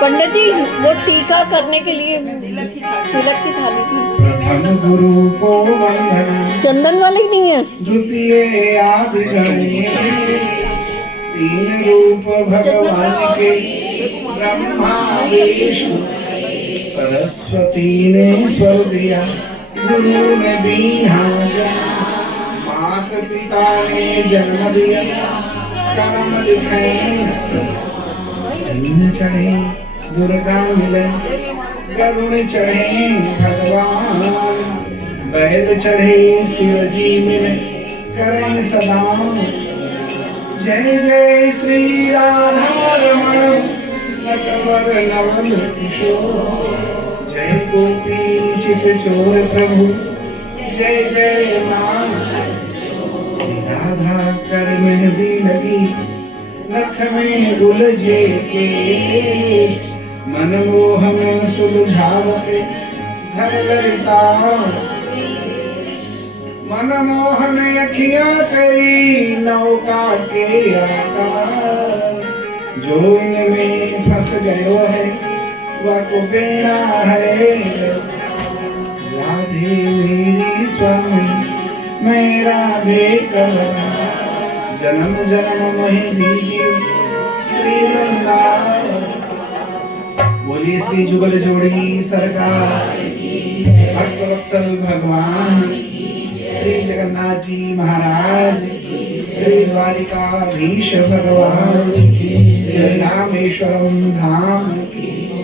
पंडित जी वो टीका करने के लिए तिलक की थाली थी। चंदन वाली नहीं है। तीन रूप भगवान के ब्रह्मा विष्णु सरस्वती ने स्वर दिया, गुरु ने दीना मात पिता ने जन्म दिया, कर्म लिखे सिंह चढ़े दुर्गा मिले, गरुण चढ़े भगवान, बैल चढ़े शिव जी मिले, करें सदा जय जय श्री राधा रमण नटवर नवन किशोर, जय गोपी चित चोर प्रभु, जय जय मान राधा कर में भी लगी, नख में उलझे केस, मनमोहन सुलझावते धर ललिता, मनमोहन अखियां करी नौका के आकार, जो इनमें फंस गयो है वह कुबेरा है, राधे मेरी स्वामी मेरा देकर जन्म जन्म में दीजिए श्री वृंदावन। बोली श्री जुगल जोड़ी सरकार भक्त वत्सल भगवान श्री जगन्नाथ जी महाराज, श्री द्वारिकाधीश भगवान, श्री रामेश्वरम धाम,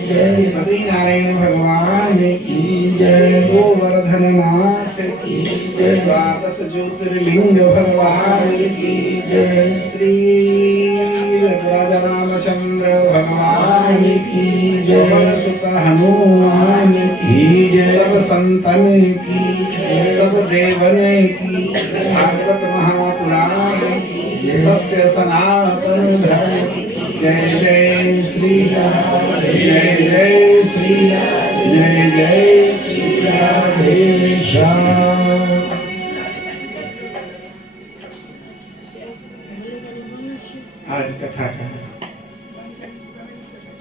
जय बद्री नारायण भगवान की जय, गोवर्धन नाथ की जय, द्वादश ज्योतिर्लिंग भगवान की जय, श्री राजा रामचंद्र भगवान की जय, सुत हनुमान की जय, सब संतन की सब देवन की, भागवत महापुराण की सत्य सनातन धर्म की जय जय श्री राम, जय जय श्री राम, जय जय श्री राधे श्याम। आज कथा का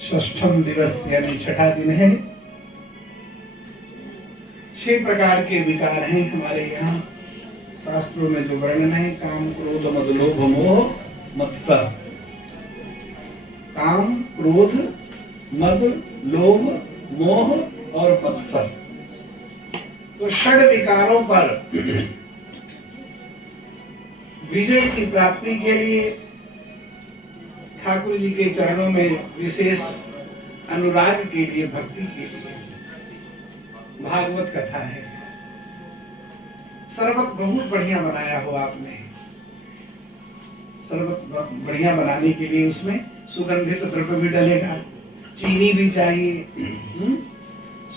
षष्ठम दिवस यानी छठा दिन है। 6 प्रकार के विकार हैं हमारे यहाँ शास्त्रों में जो वर्णन है, काम क्रोध मद लोभ मोह मत्सर। काम क्रोध मद लोभ मोह और मत्सर, तो षड विकारों पर विजय की प्राप्ति के लिए ठाकुर जी के चरणों में विशेष अनुराग के लिए, भक्ति के लिए भागवत कथा है। शरबत बहुत बढ़िया बनाया हो आपने। शरबत बढ़िया बनाने के लिए उसमें सुगंधित द्रव्य भी डलेगा, चीनी भी चाहिए,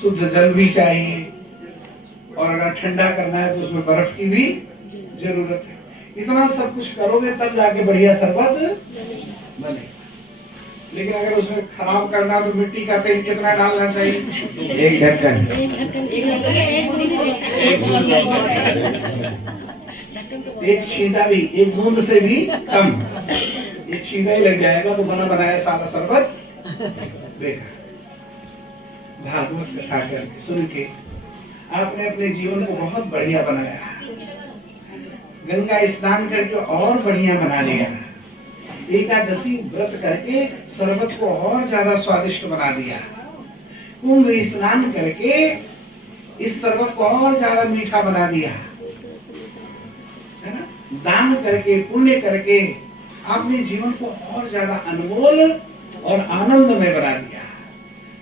शुद्ध जल भी चाहिए, और अगर ठंडा करना है तो उसमें बर्फ की भी जरूरत है। इतना सब कुछ करोगे तब जाके बढ़िया शरबत बने। लेकिन अगर उसमें खराब करना तो मिट्टी का तेल कितना डालना चाहिए? 1 ढक्कन। एक छींटा भी, एक बूंद से भी कम, एक छींटा ही लग जाएगा तो बना बनाया सारा शरबत बेकार। भागवत कथा करके सुन के आपने अपने जीवन को बहुत बढ़िया बनाया, गंगा स्नान करके और बढ़िया बना लिया, एकादशी व्रत करके शरबत को और ज्यादा स्वादिष्ट बना दिया, कुंभ स्नान करके इस शरबत को और ज्यादा मीठा बना दिया, है ना? दान करके पुण्य करके आपने जीवन को और ज्यादा अनमोल और आनंदमय बना दिया।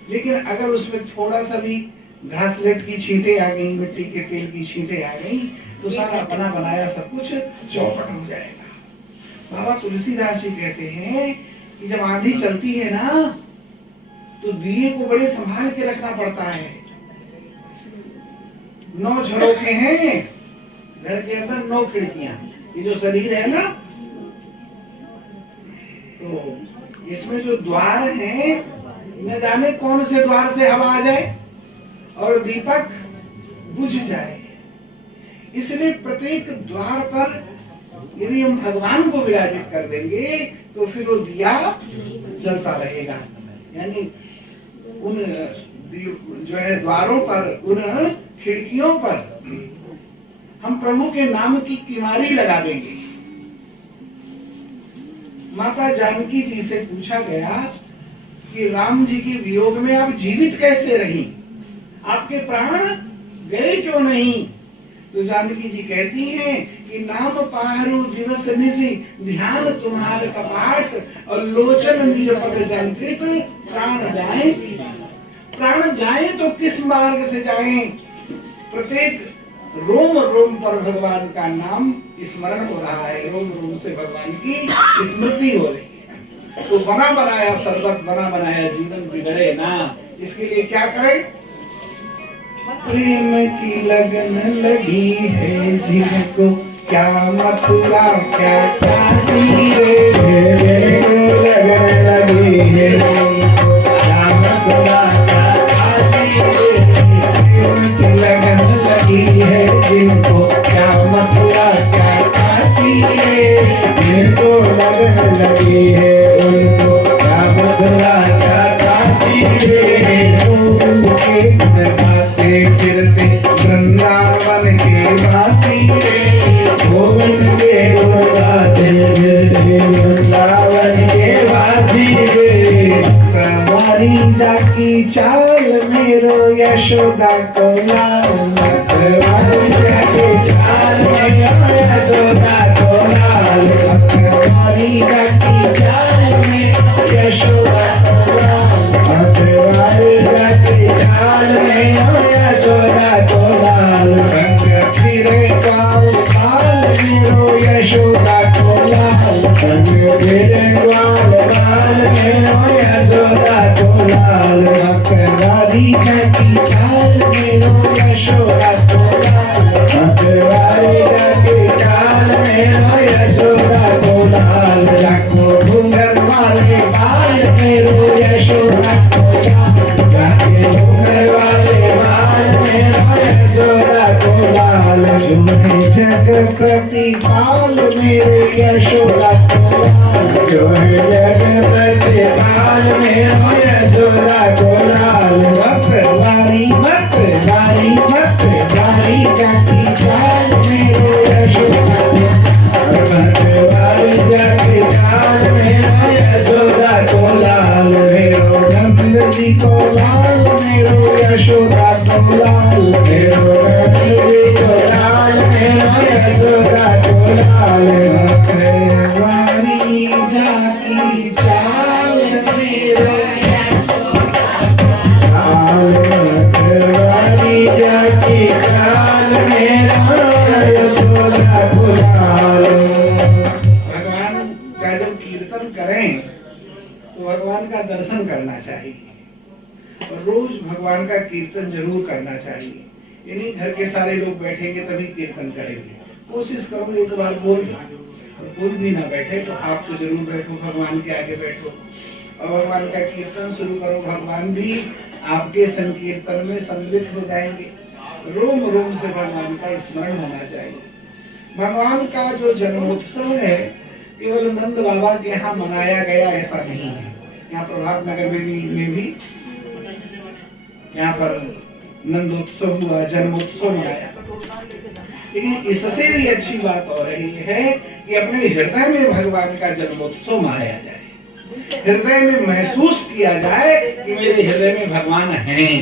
लेकिन अगर उसमें थोड़ा सा भी घासलेट की छींटे आ गई, मिट्टी के तेल की छींटे आ गई तो सारा अपना बनाया सब कुछ चौपट हो जाएगा। बाबा तुलसीदास जी कहते हैं कि जब आंधी चलती है ना तो दिए को बड़े संभाल के रखना पड़ता है। 9 झरोखे हैं घर के अंदर, 9 खिड़कियां, ये जो शरीर है ना, तो इसमें जो द्वार है न जाने कौन से द्वार से हवा आ जाए और दीपक बुझ जाए। इसलिए प्रत्येक द्वार पर यदि हम भगवान को विराजित कर देंगे तो फिर वो दिया जलता रहेगा। यानी उन जो है द्वारों पर, उन खिड़कियों पर हम प्रभु के नाम की किमारी लगा देंगे। माता जानकी जी से पूछा गया कि राम जी के वियोग में आप जीवित कैसे रही, आपके प्राण गए क्यों नहीं? तो जानकी जी कहती हैं कि नाम पाहरू दिवस निशि, ध्यान तुम्हारे कपाट, और लोचन निज पद जंत्रित, प्राण जाए। प्राण जाए तो किस मार्ग से जाएं? प्रत्येक रोम रोम पर भगवान का नाम स्मरण हो रहा है, रोम रोम से भगवान की स्मृति हो रही है। तो बना बनाया शरबत, बना बनाया जीवन बिगड़े ना, इसके लिए क्या करें? प्रेम की लगन लगी है जिनको, क्या मथुरा क्या काशी रे, लगन लगी है क्या मथुरा क्या काशी रे, प्रेम की लगन लगी है जिनको, क्या मथुरा क्या काशी रे, जिनको लगन लगी है उनको, क्या मथुरा क्या काशी रे, फिरते वृंदावन के वासी रे, गोविंद के गुण गाते फिरते वृंदावन के वासी रे। कवारी जाकी चाल मेरो यशोदा को लाल, कवारी जाकी चाल मेरो यशोदा को लाल, कवारी जाकी चाल मेरो यशोदा को लाल, कवारी जाकी चाल मेरो यशोदा को लाल, संग फिरे ग्वाल बाल मेरो यशोदा को लाल, संग फिरे ग्वाल बाल मेरो यशोदा को लाल, कवारी जाकी चाल मेरो यशोदा को लाल, कवारी जाकी चाल मेरो यशोदा को लाल, जाको घूंघर वाले बाल मेरो यशोदा को लाल, जाके घूंघर वाले बाल मेरो यशोदा को लाल, जो है जग प्रतिपाल मेरे यशोदा को लाल, जो है जग प्रतिपाल मेरो यशोदा को लाल, मत लारी मत लारी मत लारी जाकी चाल मेरो यशोदा को लाल, मत लारी जाकी चाल मेरो यशोदा को लाल, मेरो नंद जी को लाल मेरो यशोदा को लाल, मेरो नंद जी को लाल मेरो यशोदा को लाल, वारी जाकी चाल मेरो यशोदा को लाल, वारी जाकी चाल मेरो यशोदा को लाल। भगवान का जब कीर्तन करें तो भगवान का दर्शन करना चाहिए। रोज भगवान का कीर्तन जरूर करना चाहिए। ये नहीं घर के सारे लोग बैठेंगे तभी कीर्तन करेंगे। कोशिश करो एक बार बोल, और कोई भी ना बैठे तो आप तो जरूर बैठो, भगवान के आगे बैठो और भगवान का कीर्तन शुरू करो। भगवान भी आपके संकीर्तन में सम्मिलित हो जाएंगे। रोम रोम से भगवान का स्मरण होना चाहिए। भगवान का जो जन्मोत्सव है केवल नंद बाबा के यहाँ मनाया गया ऐसा नहीं है। यहाँ प्रभात नगर में भी यहाँ पर नंदोत्सव हुआ, जन्मोत्सव मनाया। लेकिन इससे भी अच्छी बात हो रही है कि अपने हृदय में भगवान का जन्मोत्सव मनाया जाए, हृदय में महसूस किया जाए कि मेरे हृदय में भगवान हैं।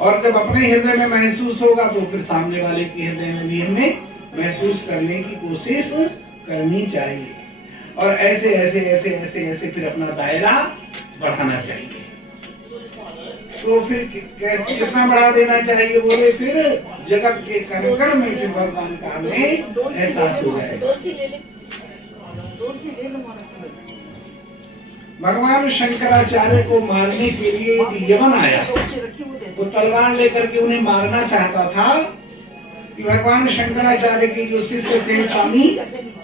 और जब अपने हृदय में महसूस होगा तो फिर सामने वाले के हृदय में भी हमें महसूस करने की कोशिश करनी चाहिए। और ऐसे ऐसे ऐसे ऐसे ऐसे फिर अपना दायरा बढ़ाना चाहिए। तो फिर कैसे कितना बढ़ा देना चाहिए बोले, फिर जगत के कण कण में फिर भगवान का हमें एहसास हो जाएगा। भगवान शंकराचार्य को मारने के लिए एक यमन आया, वो तलवार लेकर के उन्हें मारना चाहता था। कि भगवान शंकराचार्य के जो शिष्य थे स्वामी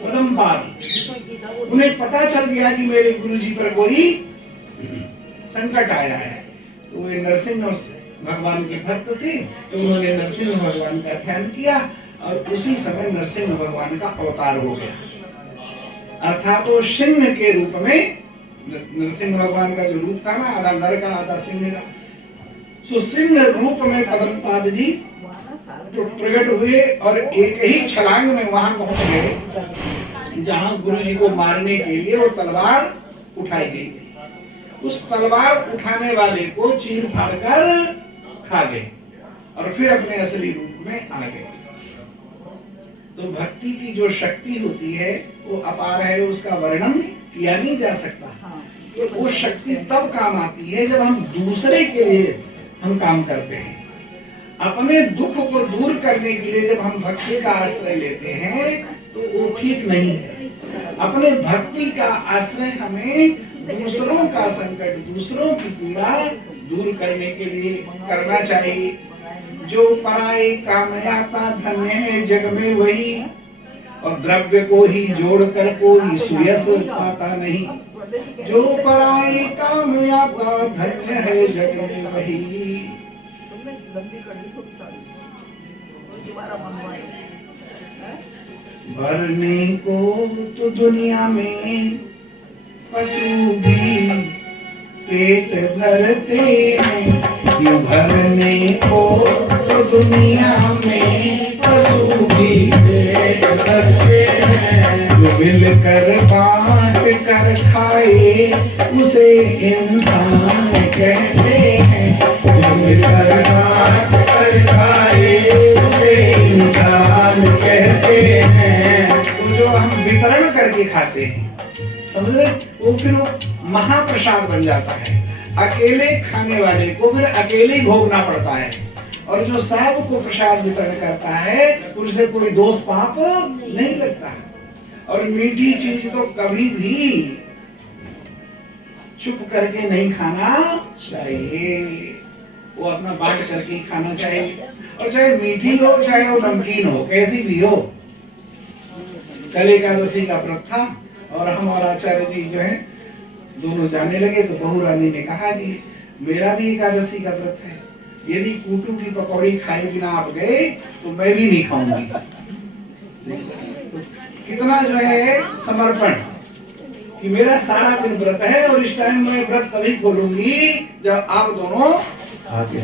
पदमपाद, उन्हें पता चल गया कि मेरे गुरुजी पर कोई संकट आया है। तो वे नरसिंह भगवान के भक्त थे, तो उन्होंने नरसिंह भगवान का ध्यान किया और उसी समय नरसिंह भगवान का अवतार हो गया। अर्थात तो सिंह के रूप में नरसिंह भगवान का जो रूप था ना, आधा नर का आधा सिंह का, सो सिंह रूप में पद्मपाद जी प्रकट हुए और एक ही छलांग में वहां पहुंच गए जहां गुरु जी को मारने के लिए वो तलवार उठाई गई थी। उस तलवार उठाने वाले को चीर फाड़ कर खा गए और फिर अपने असली रूप में आ गए। तो भक्ति की जो शक्ति होती है वो अपार है, उसका वर्णन किया नहीं जा सकता। तो वो शक्ति तब काम आती है जब हम दूसरे के लिए हम काम करते हैं। अपने दुख को दूर करने के लिए जब हम भक्ति का आश्रय लेते हैं तो वो ठीक नहीं है। अपने भक्ति का आश्रय हमें दूसरों का संकट, दूसरों की पीड़ा दूर करने के लिए करना चाहिए। जो पराये काम आता धन्य है जग में वही, और द्रव्य को ही जोड़कर कोई सुयस पाता नहीं। जो पराये काम आता धन्य है जग में वही। भरने को तो दुनिया में पशु भी पेट भरते हैं, क्यों भरने को तो दुनिया में पशु भी पेट भरते हैं। जो मिलकर बांट कर खाए उसे इंसान कहते हैं। जो मिलकर बांट कर खाए उसे इंसान कहते हैं। तो जो हम वितरण करके खाते हैं, समझ रहे, वो फिर वो महाप्रसाद बन जाता है। अकेले खाने वाले को फिर अकेले ही भोगना पड़ता है, और जो सबको प्रसाद वितरण करता है उससे कोई दोष पाप नहीं लगता। और मीठी चीज तो कभी भी चुप करके नहीं खाना चाहिए, वो अपना बांट करके ही खाना चाहिए। और चाहे मीठी हो चाहे वो नमकीन हो, कैसी भी हो। कल एकादशी का व्रत था और हम और आचार्य जी जो है दोनों जाने लगे, तो बहू रानी ने कहा कि मेरा भी एकादशी का व्रत है, यदि कूटू की पकौड़ी खाए बिना आप गए तो मैं भी नहीं खाऊंगी। कितना जो है समर्पण कि मेरा सारा दिन व्रत है और इस टाइम मैं व्रत तभी खोलूंगी जब आप दोनों खाके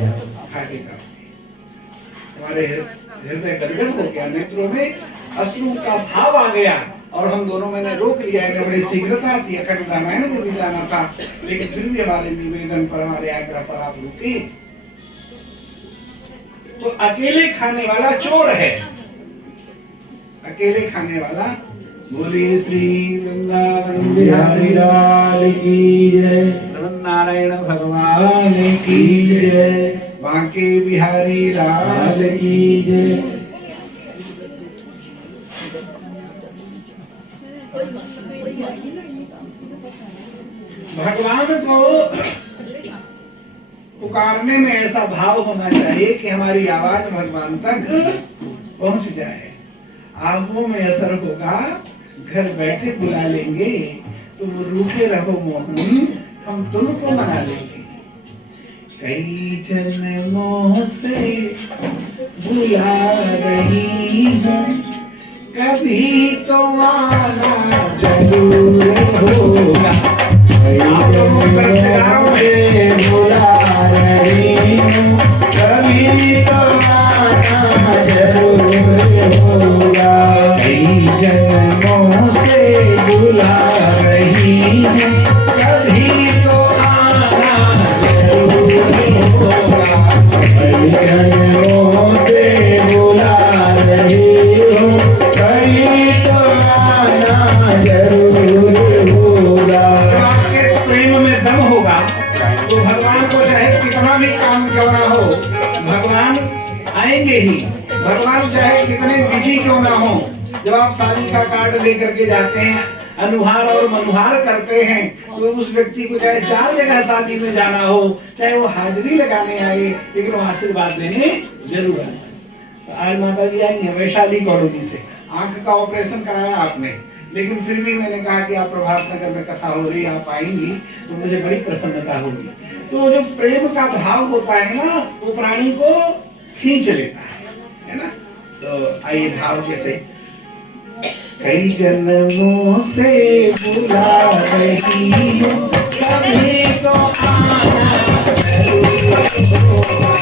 हमारे हृदय गदगद हो गया, नेत्रों में अश्रु का भाव आ गया और हम दोनों मैंने रोक लिया। इन्हें बड़ी शीघ्रता थी, अखंड रामायण में भी जाना था, लेकिन फिर भी हमारे निवेदन पर, हमारे आग्रह पर आप रुके। तो अकेले खाने वाला चोर है, अकेले खाने वाला। बोलिए श्री वृंदावन बिहारी लाल की जय, श्रवण नारायण भगवान की जय, बांके बिहारी लाल की जय। भगवान को पुकारने में ऐसा भाव होना चाहिए कि हमारी आवाज भगवान तक पहुंच जाए। आंखों में असर होगा, घर बैठे बुला लेंगे, तुम रूठे रहो मोहन, हम तुमको मना लेंगे। कई जन्मों से बुला रही हूँ, कभी तो आना जरूर होगा। आप लोगों को तरफ से गाओ में बुला रही हूँ, कभी तो आना जरूर होगा। कई जन्मों से बुला रही हूँ, कभी तो आना जरूर होगा। कई जन्मों से बुला रही हूँ, कभी तो आना जरूर होगा। आपके प्रेम में दम होगा तो भगवान को चाहे कितना भी काम क्यों ना हो, भगवान आएंगे ही। भगवान चाहे कितने बिजी क्यों ना हो, जब आप शादी का कार्ड लेकर के जाते हैं, अनुहार और मनुहार करते हैं, तो उस व्यक्ति को चाहे 4 जगह शादी में जाना हो, चाहे वो हाजिरी लगाने आए, लेकिन वो आशीर्वाद देने जरूर आए। तो आज माता जी आई हैं वैशाली कॉलोनी से, आंख का ऑपरेशन कराया आपने, लेकिन फिर भी मैंने कहा कि आप प्रभात नगर में कथा हो रही, आप आएंगी तो मुझे बड़ी प्रसन्नता होगी। तो जो प्रेम का भाव होता है ना, वो प्राणी को खींच लेता है ना। तो आइए भाव कैसे। कई जन्मों से बुला रही हूँ, कभी तो आना जरूर होगा।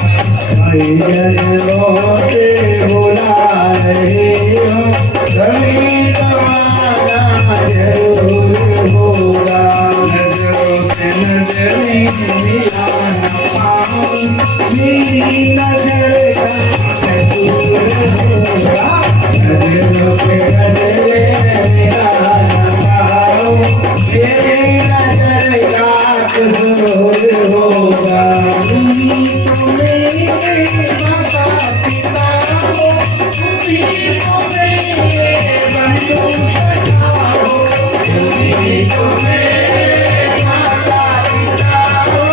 कई जन्मों से बुला रही हूँ, कभी तो आना जरूर होगा। नजरों से नजर मिला न पाऊं, मेरी नजर का कसूर होगा। नजरों से नजर मिला न पाऊं, मेरी नजर का कसूर होगा। तुम मेरे माता पिता हो, तुम मेरे बंधु सखा हो, तुम मेरे माता पिता हो,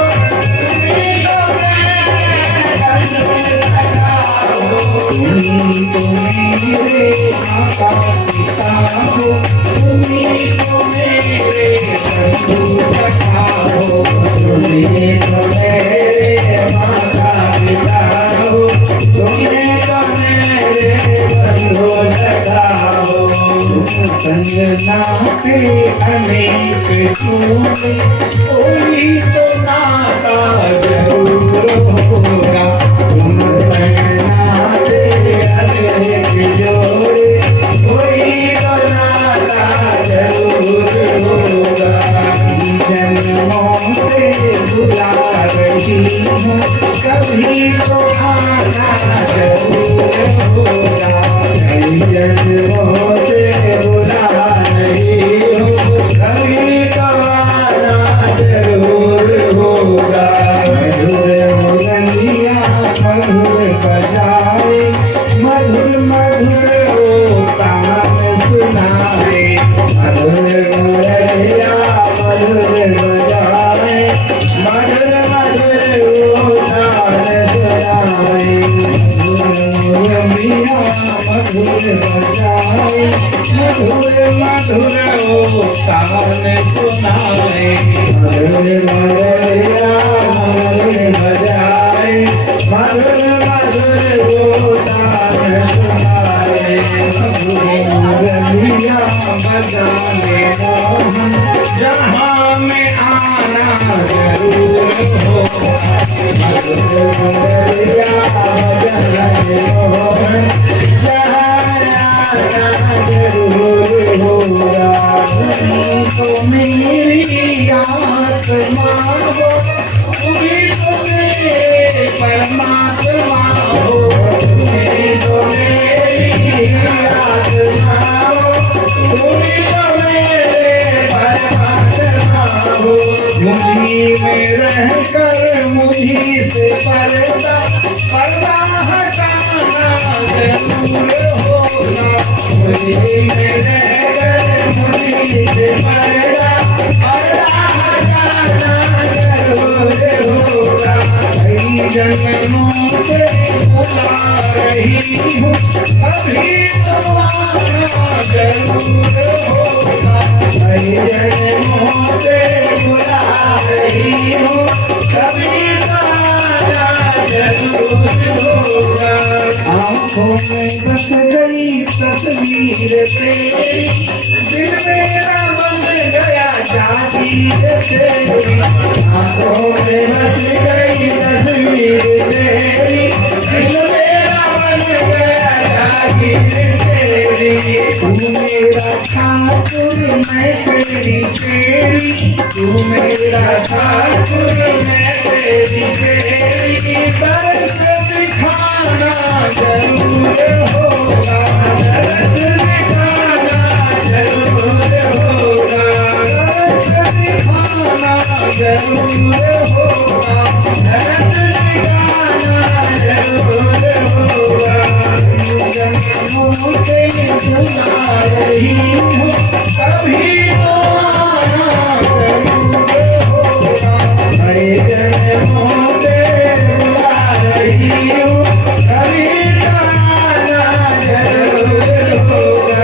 तुम मेरे माता पिता हो, तुम मेरे बंधु सखा हो, तुम मेरे माता पिता हो, तुम मेरे बंधु सखा हो। तुम संग नाते अनेक छूटे, कोई तो नाता जरूर होगा। तुम संग नाते अनेक जोड़े, कोई तो नाता जरूर होगा। जन्मों से बुला रही हूँ, कभी तो आना जरूर होगा। जन्मों से बुला रही हूँ, कभी तो आना जरूर होगा। मधुर मुरलिया मधुर बजाए, मधुर मधुर वो तान सुनाए। मधुर मुरलिया मधुर बजाए, मधुर मधुर वो तान सुनाए। मधुर मुरलिया मधुर बजाए, मधुर मधुर वो तान सुनाए। मधुर मुरलिया मधुर बजाए, मधुर मधुर वो तान सुनाए। मधुर मुरलिया बजाने मोहन, जहाँ में आना जरूर होगा। मधुर मुरलिया बजाने मोहन, जहाँ में आना जरूर होगा। तो मेरी आत्मा हो, तुम्ही तो मेरे परमात्मा हो, तुम्ही तो मेरी आत्मा हो, तुम्ही तो मेरे परमात्मा हो। मुझी में रहकर मुझी से पर्दा हटाना जरूर होगा। मुझी में रहकर मुझी से पर्दा हटाना जरूर होगा। जन्मों से बुला रही हूँ, कभी तो आना जरूर होगा। कई जन्मों से बुला रही हूँ, कभी तो आना जरूर होगा। आँखों में बस गई तस्वीर तेरी, दिल मेरा बन गया जागीर तेरी। आँखों में बस गई तस्वीर तेरी, दिल मेरा बन गया जागीर तेरी। तू मेरा ठाकुर मैं तेरी चेरी, तू मेरा ठाकुर मैं तेरी चेरी। बरस दिखाना जरूर होगा, बरस दिखाना जरूर होगा, बरस दिखाना जरूर होगा, बरस दिखाना जरूर होगा। जन्मों से बुला रही हूँ, कभी तो आना जरूर होगा। हरे जन्मों से बुला रही हूँ, कभी तो आना जरूर होगा।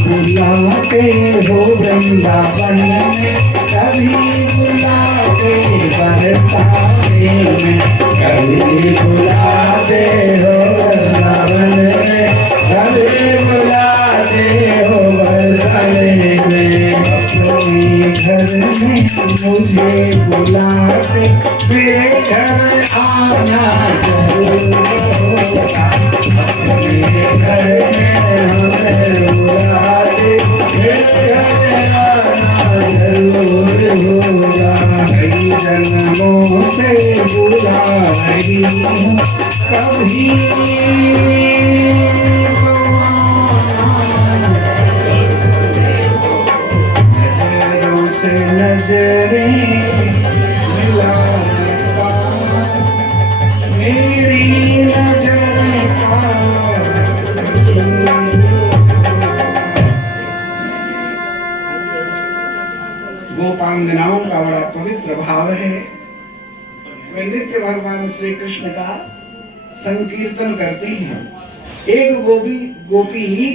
बुलाते हो वृंदावन में, कभी बुलाते बरसाने में, कभी बुलाते हो वृंदावन में, कभी बुलाते हो बरसाने में। अपने घर में मुझे बुलाते, मेरे घर आना जरूर होगा। अपने घर में हमें बुलाते, मेरे घर आना जरूर होगा। कई जन्मों से बुला रही हूँ, कभी नजरों से नजरें मिलाने का मेरी नजर का गोपांगनाओं का बड़ा पवित्र भाव है। वे नित्य भगवान श्री कृष्ण का संकीर्तन करती हैं। एक गोपी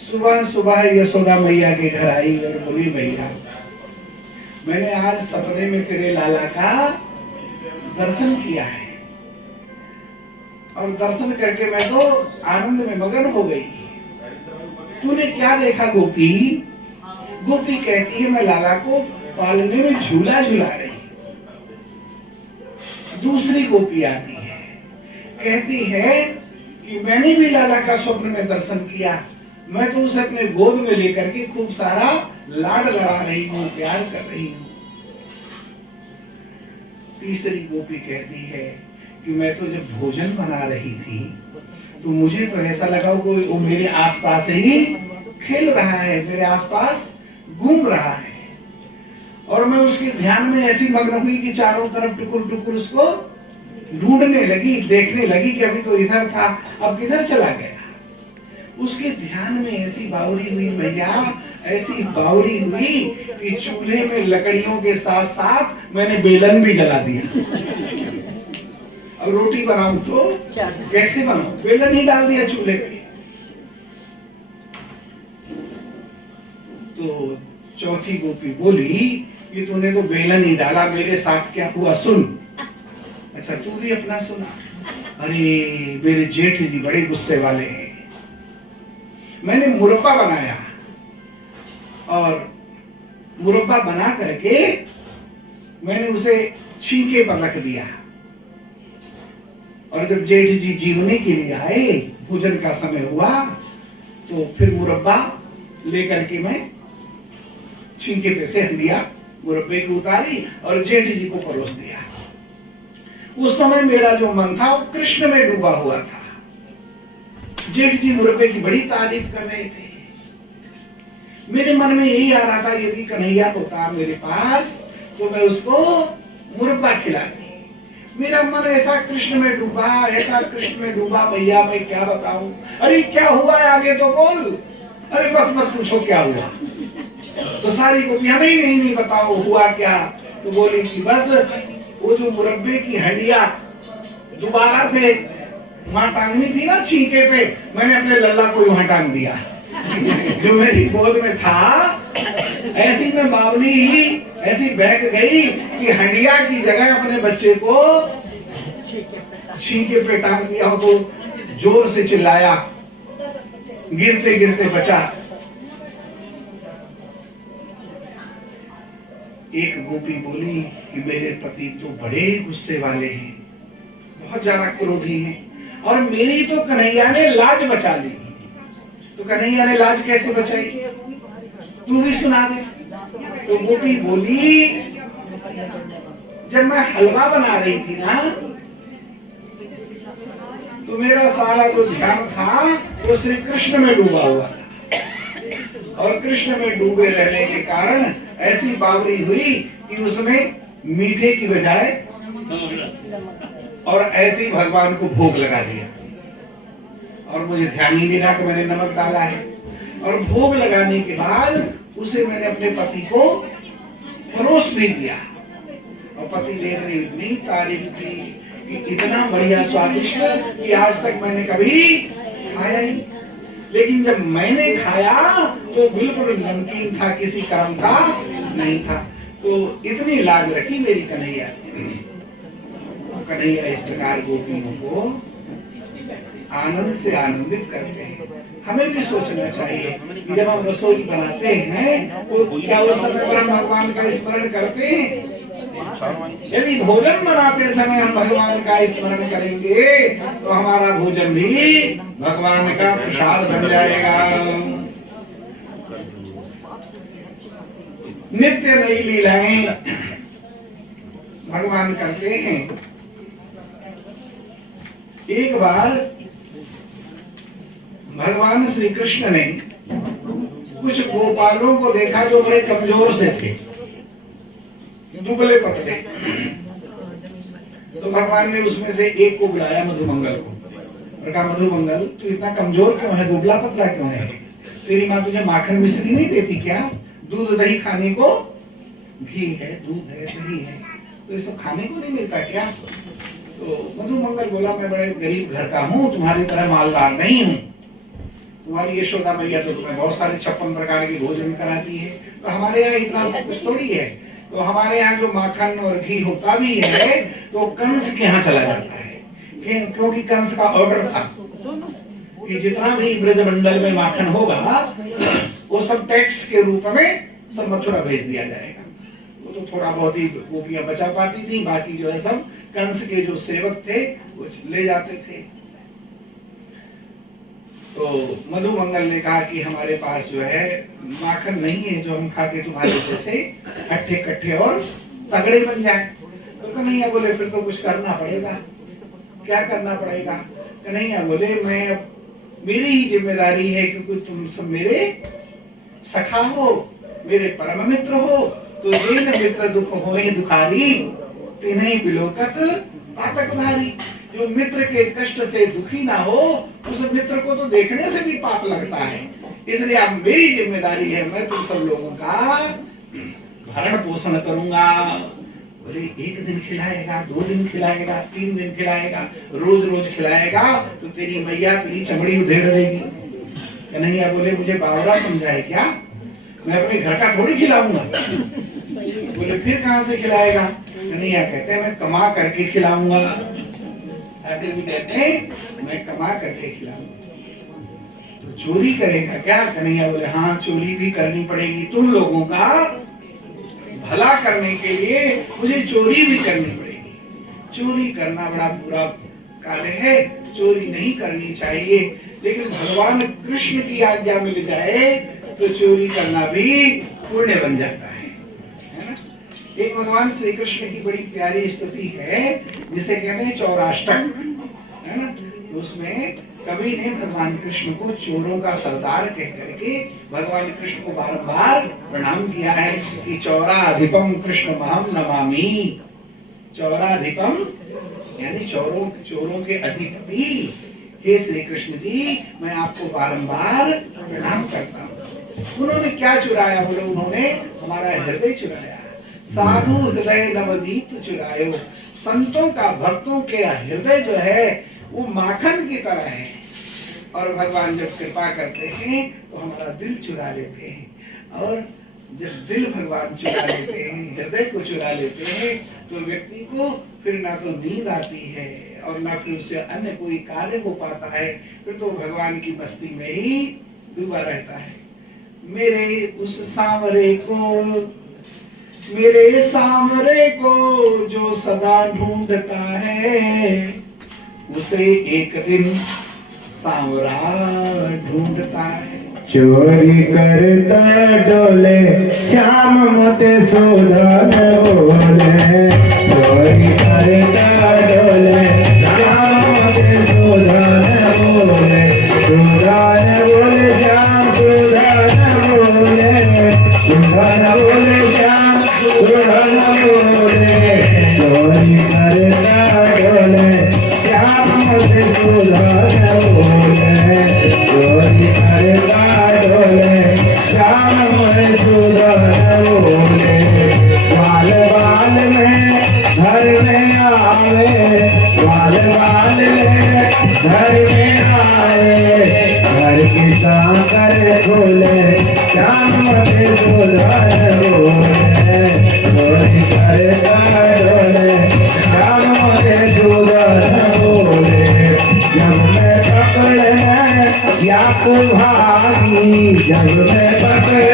सुबह सुबह यशोदा मैया के घर आई और बोली, मैया मैंने आज सपने में तेरे लाला का दर्शन किया है, और दर्शन करके मैं तो आनंद में मगन हो गई। तूने क्या देखा गोपी? गोपी कहती है, मैं लाला को पालने में झूला झूला रही। दूसरी गोपी आती है, कहती है कि मैंने भी लाला का स्वप्न में दर्शन किया, मैं तो उसे अपने गोद में लेकर के खूब सारा लाड लड़ा रही हूँ, प्यार कर रही हूँ। तीसरी गोपी कहती है कि मैं तो जब भोजन बना रही थी तो मुझे तो ऐसा लगा कोई वो मेरे आसपास ही खेल रहा है, मेरे आसपास घूम रहा है, और मैं उसके ध्यान में ऐसी मग्न हुई कि चारों तरफ टुकुर टुकुर उसको ढूंढने लगी, देखने लगी कि अभी तो इधर था, अब किधर चला गया। उसके ध्यान में ऐसी बावरी हुई मैया, ऐसी बावरी हुई कि चूल्हे में लकड़ियों के साथ साथ मैंने बेलन भी जला दिया। अब रोटी बनाऊं तो कैसे बनाऊं? बेलन ही डाल दिया चूल्हे पे। तो चौथी गोपी बोली कि तूने तो बेलन ही डाला, मेरे साथ क्या हुआ सुन। अच्छा तू भी अपना सुना। अरे मेरे जेठ जी बड़े गुस्से वाले हैं, मैंने मुरब्बा बनाया और मुरब्बा बना करके मैंने उसे छींके पर रख दिया, और जब जेठ जी जीवने के लिए आए, भोजन का समय हुआ, तो फिर मुरब्बा लेकर के मैं छींके पे सेक लिया, मुरब्बे की उतारी और जेठ जी को परोस दिया। उस समय मेरा जो मन था वो कृष्ण में डूबा हुआ था। जेठ जी मुरब्बे की बड़ी तारीफ कर रहे थे। मेरे मन में यही आ रहा था, यदि कन्हैया होता मेरे पास तो मैं उसको मुरब्बा खिलाती। मेरा मन ऐसा कृष्ण में डूबा, ऐसा कृष्ण में डूबा, भैया मैं क्या बताऊं। अरे क्या हुआ है आगे तो बोल। अरे बस मत पूछो क्या हुआ। तो सारी गोपियां नहीं बताओ हुआ क्या। तो बोली कि बस वो जो मुरब्बे की हंडिया दोबारा से वहां टांगनी थी ना छींके पे, मैंने अपने लल्ला को वहां टांग दिया जो मेरी गोद में था। ऐसी में बावली ही ऐसी बहक गई कि हंडिया की जगह अपने बच्चे को छींके पे टांग दिया हो, तो जोर से चिल्लाया, गिरते गिरते बचा। एक गोपी बोली कि मेरे पति तो बड़े गुस्से वाले हैं, बहुत ज्यादा क्रोधी हैं, और मेरी तो कन्हैया ने लाज बचा ली। तो कन्हैया ने लाज कैसे बचाई, तू भी सुना दे। तो गोपी बोली, जब मैं हलवा बना रही थी ना, तो मेरा सारा जो ध्यान था वो श्री कृष्ण में डूबा हुआ था, और कृष्ण में डूबे रहने के कारण ऐसी बावरी हुई कि उसमें मीठे की बजाय और ऐसे ही भगवान को भोग लगा दिया, और मुझे ध्यान ही नहीं रहा कि मैंने नमक डाला है। और भोग लगाने के बाद उसे मैंने अपने पति को परोस भी दिया, और पति देव ने इतनी तारीफ की कि इतना बढ़िया स्वादिष्ट कि आज तक मैंने कभी खाया नहीं। लेकिन जब मैंने खाया तो बिल्कुल नमकीन था, किसी काम का नहीं था। तो इतनी लाज रखी मेरी कन्हैया। कन्हैया इस प्रकार गोपियों को आनंद से आनंदित करते हैं। हमें भी सोचना चाहिए कि जब हम रसोई बनाते हैं तो क्या उस समय पर हम भगवान का स्मरण करते हैं? यदि भोजन बनाते समय हम भगवान का स्मरण करेंगे तो हमारा भोजन भी भगवान का प्रसाद बन जाएगा। नित्य नई लीलाएं भगवान करते हैं। एक बार भगवान श्री कृष्ण ने कुछ गोपालों को देखा जो बड़े कमजोर से थे, दुबले पतले। तो भगवान ने उसमें से एक को बुलाया, मधुमंगल को, और कहा, मधुमंगल तू इतना कमजोर क्यों है, दुबला पतला क्यों है? तेरी माँ तुझे माखन मिश्री नहीं देती क्या? दूध दही खाने को, घी है, दूध है, दही है, तो ये सब खाने को नहीं मिलता क्या? तो मधुमंगल बोला, मैं बड़े गरीब घर का हूँ, तुम्हारी तरह मालदार नहीं हूँ। तुम्हारी यशोदा मैया तो तुम्हें बहुत सारे 56 प्रकार के भोजन कराती है, तो हमारे यहाँ इतना कुछ थोड़ी है। तो हमारे यहाँ जो माखन और घी होता भी है तो कंस के यहाँ चला जाता है, क्योंकि कंस का ऑर्डर था कि जितना भी ब्रजमंडल में माखन होगा वो सब टैक्स के रूप में सब मथुरा भेज दिया जाएगा। वो तो थोड़ा बहुत ही गोपियां बचा पाती थी, बाकी जो है सब कंस के जो सेवक थे वो ले जाते थे। तो मधुमंगल ने कहा कि हमारे पास जो है माखन नहीं है जो हम खा के तुम्हारे जैसे हट्टे कट्टे और तगड़े बन जाए। तो कन्हैया बोले, फिर तो कुछ करना पड़ेगा। क्या करना पड़ेगा? कन्हैया बोले, मैं मेरी ही जिम्मेदारी है, क्योंकि तुम सब मेरे सखा हो, मेरे परम मित्र हो। तो जिन मित्र दुख होए दुखारी, तिन्हीं बिलोकत पातक भारी। जो मित्र के कष्ट से दुखी ना हो, उस मित्र को तो देखने से भी पाप लगता है। इसलिए अब मेरी जिम्मेदारी है, मैं तुम सब लोगों का भरण पोषण करूंगा। बोले, एक दिन खिलाएगा, 2 दिन खिलाएगा, 3 दिन खिलाएगा, रोज रोज खिलाएगा तो तेरी मैया तेरी चमड़ी उधेड़ देगी। कन्हैया बोले, मुझे बावरा समझा है क्या? मैं अपने घर का थोड़ी खिलाऊंगा। बोले, फिर कहां से खिलाएगा? कन्हैया कहते हैं, मैं कमा करके खिलाऊंगा। कहते हैं, मैं कमा करके खिलाऊंगा। तो चोरी करेगा क्या? कन्हैया बोले, हाँ चोरी भी करनी पड़ेगी। तुम लोगों का भला करने के लिए मुझे चोरी भी करनी पड़ेगी। चोरी करना बड़ा बुरा कार्य है, चोरी नहीं करनी चाहिए। लेकिन भगवान कृष्ण की आज्ञा मिल जाए तो चोरी करना भी पुण्य बन जाता है ना? एक भगवान श्री कृष्ण की बड़ी प्यारी स्तुति है जिसे कहते हैं चौराष्टक, है ना? उसमें कवि ने भगवान कृष्ण को चोरों का सरदार कह करके भगवान कृष्ण को बारंबार प्रणाम किया है कि चौराधिपम कृष्ण महम नमामि। चौराधिपम यानी चोरों के अधिपति हे श्री कृष्ण जी, मैं आपको बारंबार प्रणाम करता हूँ। उन्होंने क्या चुराया? बोलो, उन्होंने हमारा हृदय चुराया, साधु हृदय नवनीत चुरायो। संतों का, भक्तों के हृदय जो है वो माखन की तरह है, और भगवान जब कृपा करते हैं तो हमारा दिल चुरा लेते हैं। और जब दिल भगवान चुरा लेते हैं, हृदय को चुरा लेते हैं, तो व्यक्ति को फिर ना तो नींद आती है और ना फिर उससे अन्य कोई कार्य हो पाता है, फिर तो भगवान की मस्ती में ही डूबा रहता है। मेरे उस सांवरे को, मेरे सांवरे को जो सदा ढूंढता है, उसे एक दिन सांवरा ढूंढता है। चोरी करता डोले श्याम मोते सुधान बोले, चोरी करता डोले श्याम मोते सुधान बोले, सुधान बोले श्याम सुधान बोले, सुधान बोले श्याम सुधान बोले, चोरी करता डोले श्याम मोते सुधान बोले, चोरी करता डोले श्याम मोते सुधान बोले। बाल बाल में घर में आवे, बाल बाल में घर में आए, घर की सांकर खोले श्याम मोते सुधान बोले, चोरी करता डोले श्याम मोते सुधान बोले। जब मैं पकड़े याकू भागी, जब मैं पकड़े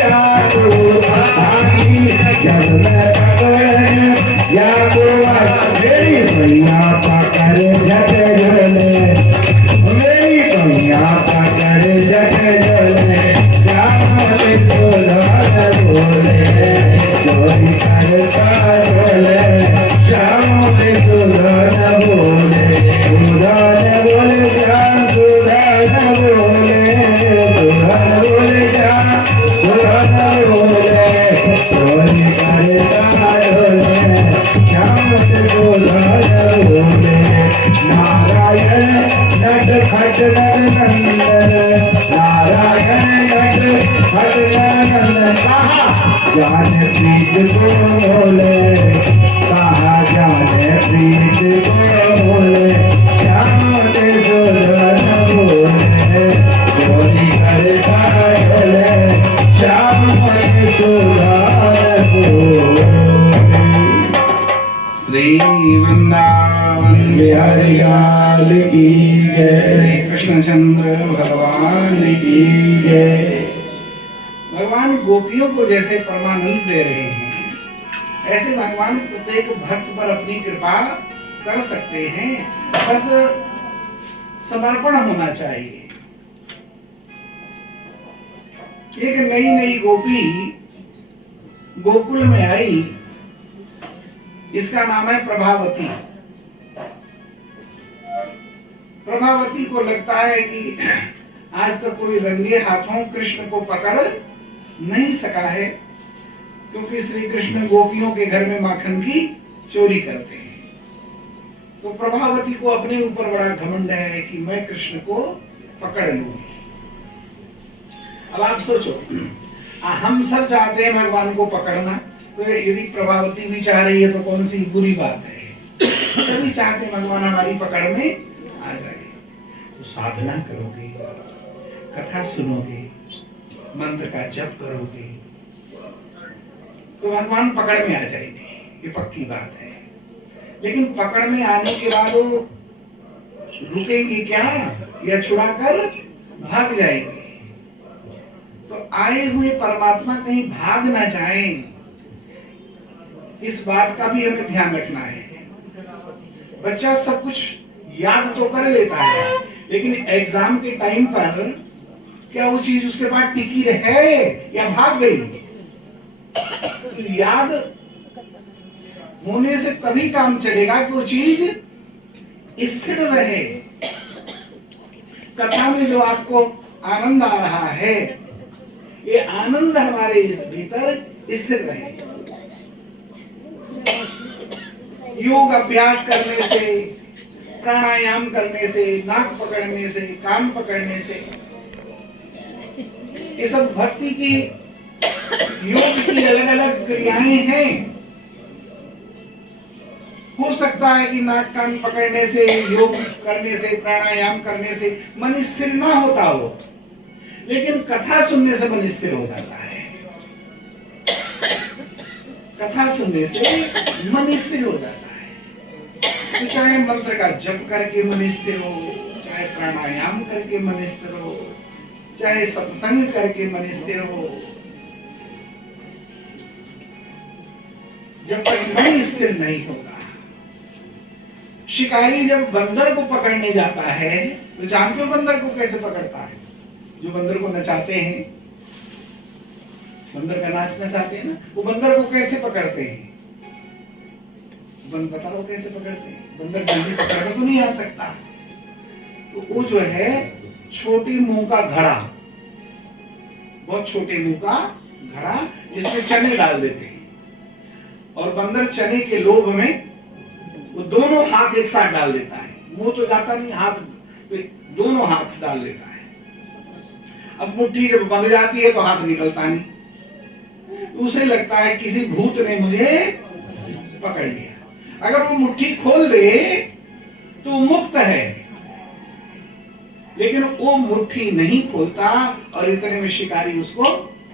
याकू भागी, जब मैं पकड़े याकू भागी, मेरी भैया पकड़ जट झोले, मेरी भैया पकड़ जट झोले, श्याम मोते सुधान बोले, चोरी करता डोले श्याम मोते सुधान बोले, सुधान बोले श्याम सुधान बोले, सुधान बोले श्याम सुधान बोले, चोरी करता डोले श्याम मोते सुधान बोले। नारायण नट खट नंदन, नारायण नट खट नंदन, कहा जाने प्रीत को बोले, कहा जाने प्रीत को बोले, श्याम मोते सुधान बोले, चोरी करता डोले श्याम मोते सुधान बोले। श्री वृंदावन बिहारी लाल की जय, श्री कृष्णचंद्र भगवान की जय। भगवान गोपियों को जैसे परमानंद दे रहे हैं, ऐसे भगवान प्रत्येक भक्त पर अपनी कृपा कर सकते हैं, बस समर्पण होना चाहिए। एक नई नई गोपी गोकुल में आई, इसका नाम है प्रभावती। प्रभावती को लगता है कि आज तक कोई रंगे हाथों कृष्ण को पकड़ नहीं सका है, क्योंकि श्री कृष्ण गोपियों के घर में माखन की चोरी करते हैं। तो प्रभावती को अपने ऊपर बड़ा घमंड है कि मैं कृष्ण को पकड़ लूंगी। अब आप सोचो, हम सब चाहते हैं भगवान को पकड़ना, तो यदि प्रभावती भी चाह रही है तो कौन सी बुरी बात है। सभी चाहते हैं भगवान हमारी पकड़ में आ जाए। तो साधना करोगे, कथा सुनोगे, मंत्र का जप करोगे, तो भगवान पकड़ में आ जाएंगे, ये पक्की बात है। लेकिन पकड़ में आने के बाद वो रुकेंगे क्या या छुड़ाकर भाग जाएंगे? तो आए हुए परमात्मा कहीं भाग ना जाएं, इस बात का भी हमें ध्यान रखना है। बच्चा सब कुछ याद तो कर लेता है, लेकिन एग्जाम के टाइम पर क्या वो चीज उसके पास टिकी रहे या भाग गई? तो याद होने से तभी काम चलेगा कि वो चीज स्थिर रहे। कथा में जो आपको आनंद आ रहा है, ये आनंद हमारे इस भीतर स्थिर रहे। योग अभ्यास करने से, प्राणायाम करने से, नाक पकड़ने से, कान पकड़ने से, ये सब भक्ति की योग की अलग अलग क्रियाएं हैं। हो सकता है कि नाक कान पकड़ने से, योग करने से, प्राणायाम करने से मन स्थिर ना होता हो, लेकिन कथा सुनने से मन स्थिर हो जाता है। कथा सुनने से मन स्थिर हो जाता है। तो चाहे मंत्र का जप करके मन स्थिर हो, चाहे प्राणायाम करके मन स्थिर हो, चाहे सत्संग करके मन स्थिर हो, जब तक मन स्थिर नहीं होगा। शिकारी जब बंदर को पकड़ने जाता है तो जानते हो बंदर को कैसे पकड़ता है? जो बंदर को नचाते हैं, बंदर का नाच नचाते हैं ना, वो बंदर को कैसे पकड़ते हैं? बंदर बताओ कैसे पकड़ते हैं? बंदर जल्दी पकड़ तो नहीं आ सकता, तो वो जो है छोटी मुंह का घड़ा, बहुत छोटे मुंह का घड़ा जिसमें चने डाल देते हैं, और बंदर चने के लोभ में वो दोनों हाथ एक साथ डाल देता है। मुंह तो जाता नहीं, हाथ तो दोनों हाथ डाल देता है। अब मुट्ठी जब बंध जाती है तो हाथ निकलता नहीं, तो उसे लगता है किसी भूत ने मुझे पकड़ लिया। अगर वो मुट्ठी खोल दे तो मुक्त है, लेकिन वो मुट्ठी नहीं खोलता और इतने में शिकारी उसको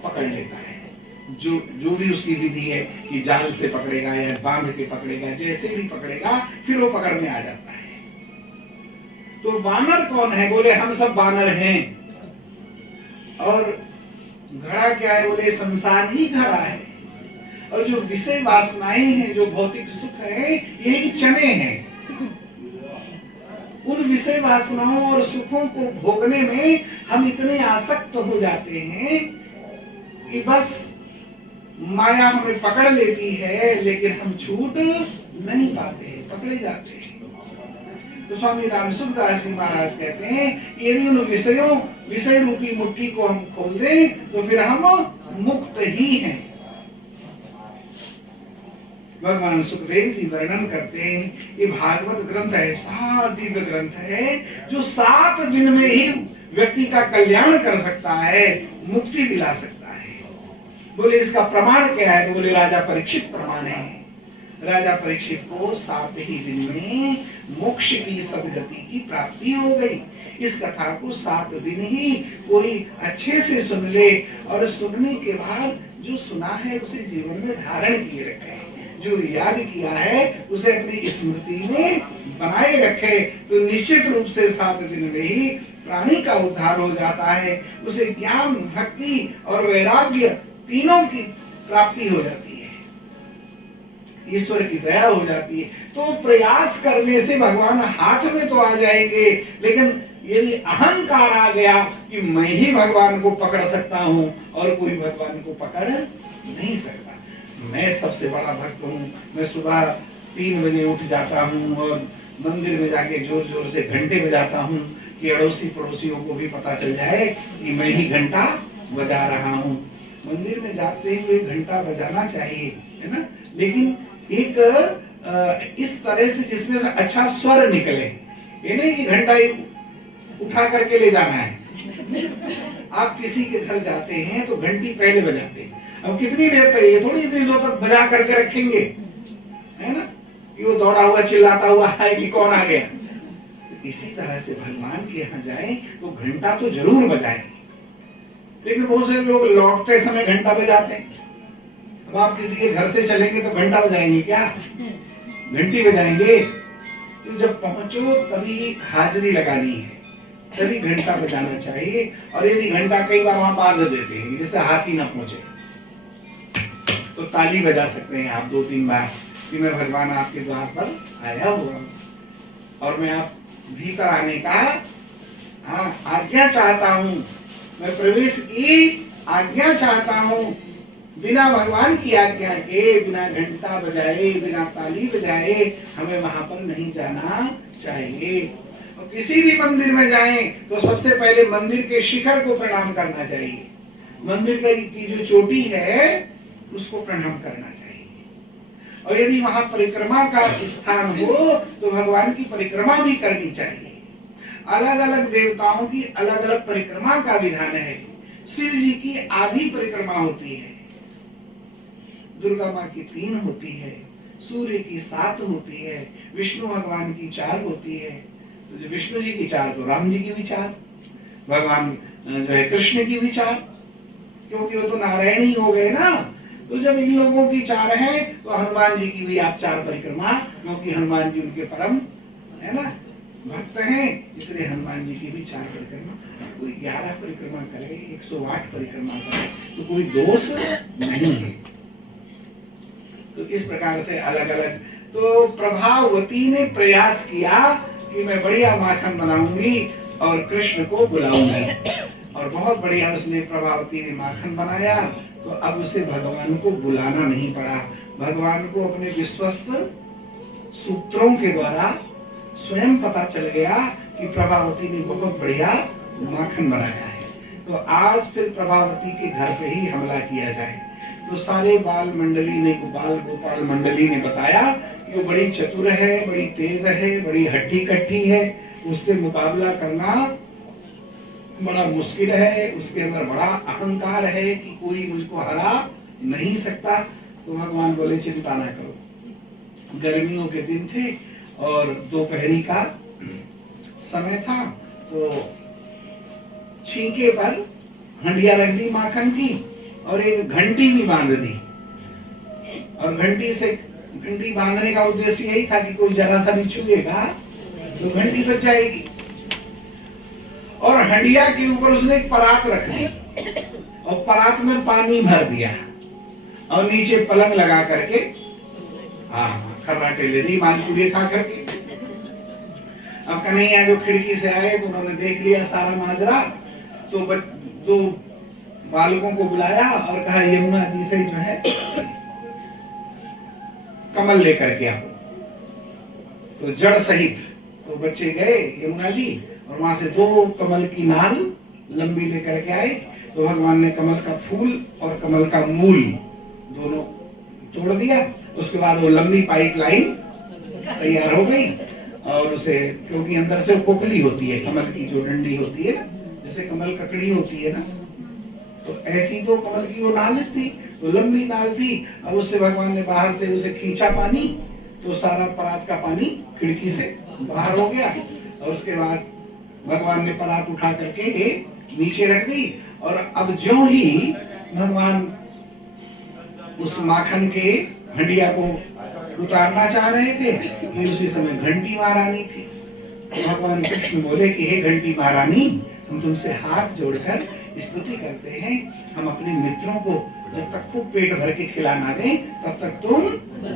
पकड़ लेता है। जो भी उसकी विधि है कि जाल से पकड़ेगा या बांध के पकड़ेगा, जैसे भी पकड़ेगा फिर वो पकड़ में आ जाता है। तो वानर कौन है? बोले हम सब वानर हैं। और घड़ा क्या है? बोले संसार ही घड़ा है, और जो विषय वासनाएं हैं, जो भौतिक सुख है, यही चने हैं। उन विषय वासनाओं और सुखों को भोगने में हम इतने आसक्त हो जाते हैं कि बस माया हमें पकड़ लेती है, लेकिन हम छूट नहीं पाते हैं, पकड़े जाते हैं। तो स्वामी राम सुखदास जी महाराज कहते हैं यदि उन विषय रूपी मुट्ठी को हम खोल दें तो फिर हम मुक्त ही हैं। भगवान सुखदेव जी वर्णन करते हैं ये भागवत ग्रंथ ऐसा दिव्य ग्रंथ है जो 7 दिन में ही व्यक्ति का कल्याण कर सकता है, मुक्ति दिला सकता है। बोले इसका प्रमाण क्या है? तो बोले राजा परीक्षित प्रमाण है। राजा परीक्षित को 7 ही दिन में मोक्ष की सदगति की प्राप्ति हो गई। इस कथा को 7 दिन ही कोई अच्छे से सुन ले, और सुनने के बाद जो सुना है उसे जीवन में धारण किए रखे, जो याद किया है उसे अपनी स्मृति में बनाए रखे, तो निश्चित रूप से 7 दिन में ही प्राणी का उद्धार हो जाता है। उसे ज्ञान, भक्ति और वैराग्य तीनों की प्राप्ति हो जाती है, ईश्वर की दया हो जाती है। तो प्रयास करने से भगवान हाथ में तो आ जाएंगे, लेकिन यदि अहंकार आ गया कि मैं ही भगवान को पकड़ सकता हूं और कोई भगवान को पकड़ नहीं सकता, मैं सबसे बड़ा भक्त हूं, मैं सुबह 3 बजे उठ जाता हूं और मंदिर में जाके जोर जोर से घंटे बजाता हूं कि अड़ोसी पड़ोसियों को भी पता चल जाए कि मैं ही घंटा बजा रहा हूं। मंदिर में जाते हुए घंटा बजाना चाहिए, है ना, लेकिन एक इस तरह से जिसमें से अच्छा स्वर निकले। ये नहीं कि घंटा उठा करके ले जाना है। आप किसी के घर जाते हैं तो घंटी पहले बजाते हैं, अब कितनी देर तक, ये थोड़ी इतनी देर तक बजा करके रखेंगे, है ना, कि वो दौड़ा हुआ चिल्लाता हुआ है कि कौन आ गया। इसी तरह से भगवान के यहाँ जाएं तो घंटा तो जरूर बजाएं, लेकिन बहुत से लोग लौटते समय घंटा बजाते हैं। अब आप किसी के घर से चलेंगे तो घंटा बजाएंगे क्या? घंटी बजाएंगे। तो जब पहुंचो तभी हाजिरी लगानी है, तभी घंटा बजाना चाहिए। और यदि घंटा कई बार वहां बांध देते हैं जैसे हाथी ना पहुंचे, तो ताली बजा सकते हैं आप 2-3 बार कि मैं भगवान आपके द्वार पर आया हुआ और मैं आप भीतर आने का आज्ञा चाहता हूँ, मैं प्रवेश की आज्ञा चाहता हूँ। बिना भगवान की आज्ञा के, बिना घंटा बजाए, बिना ताली बजाए हमें वहां पर नहीं जाना चाहिए। और किसी भी मंदिर में जाएं तो सबसे पहले मंदिर के शिखर को प्रणाम करना चाहिए, मंदिर की जो चोटी है उसको प्रणाम करना चाहिए। और यदि वहां परिक्रमा का स्थान हो तो भगवान की परिक्रमा भी करनी चाहिए। अलग अलग देवताओं की अलग अलग परिक्रमा का विधान है। शिव जी की आधी परिक्रमा होती है, दुर्गा माँ की 3 होती है, सूर्य की 7 होती है, विष्णु भगवान की 4 होती है। तो जो विष्णु जी की 4 तो राम जी की भी 4, भगवान जो है कृष्ण की भी 4, क्योंकि वो तो नारायण ही हो गए ना। तो जब इन लोगों की 4 है तो हनुमान जी की भी आप 4 परिक्रमा, क्योंकि हनुमान जी उनके परम है ना भक्त हैं, इसलिए हनुमान जी की भी 4 परिक्रमा। कोई 11 परिक्रमा करे, 108 परिक्रमा करे तो कोई दोष नहीं है। तो इस प्रकार से अलग अलग। तो प्रभावती ने प्रयास किया कि मैं बढ़िया माखन बनाऊंगी और कृष्ण को बुलाऊंगी, और बहुत बढ़िया उसने प्रभावती ने माखन बनाया। तो अब उसे भगवान को बुलाना नहीं पड़ा, भगवान को अपने विश्वस्त सूत्रों के द्वारा स्वयं पता चल गया कि प्रभावती ने बहुत बढ़िया माखन बनाया है। तो आज फिर प्रभावती के घर पे ही हमला किया जाए। तो सारे बाल मंडली ने, गोपाल मंडली ने बताया कि वो बड़ी चतुर है, बड़ी तेज है, बड़ी हट्टी कट्टी है, उससे मुकाबला करना बड़ा मुश्किल है, उसके अंदर बड़ा अहंकार है कि कोई मुझको हरा नहीं सकता। तो भगवान बोले चिंता ना करो। गर्मियों के दिन थे और दोपहरी का समय था, तो छींके पर हंडिया रख दी माखन की और एक घंटी भी बांध दी। और घंटी बांधने का उद्देश्य यही था कि कोई जरा सा भी छुएगा तो घंटी बज जाएगी। और हंडिया के ऊपर उसने एक परात रख दी और परात में पानी भर दिया और नीचे पलंग लगा करके खर्राटे ले दी मालपुड़िया खा करके। अब कन्हैया जो खिड़की से आए तो उन्होंने देख लिया सारा माजरा, तो दो बालकों को बुलाया और कहा यमुना जी से जो है कमल लेकर के आओ। तो जड़ सहित तो बच्चे गए यमुना जी और वहां से 2 कमल की नाल लंबी लेकर के आए। तो भगवान ने कमल का फूल और कमल का मूल दोनों तोड़ दिया। उसके बाद वो लंबी पाइपलाइन तैयार हो गई और उसे, क्योंकि अंदर से कोकली होती है, कमल की जो डंडी होती है ना, जैसे कमल ककड़ी होती है ना, तो ऐसी तो कमल की वो नाल थी, तो लंबी नाल थी। अब उससे भगवान ने बाहर से उसे खींचा पानी, तो सारा परात का पानी खिड़की से बाहर हो गया। और उसके बाद भगवान ने परात उठा करके नीचे रख दी। और अब ज्यों ही भगवान उस माखन के हंडिया को उतारना चाह रहे थे कि उसी समय घंटी महारानी थी। तो भगवान कृष्ण बोले कि हे घंटी महारानी, हम तुमसे हाथ जोड़कर स्तुति करते हैं, हम अपने मित्रों को जब तक खूब पेट भर के खिलाना दें तब तक तुम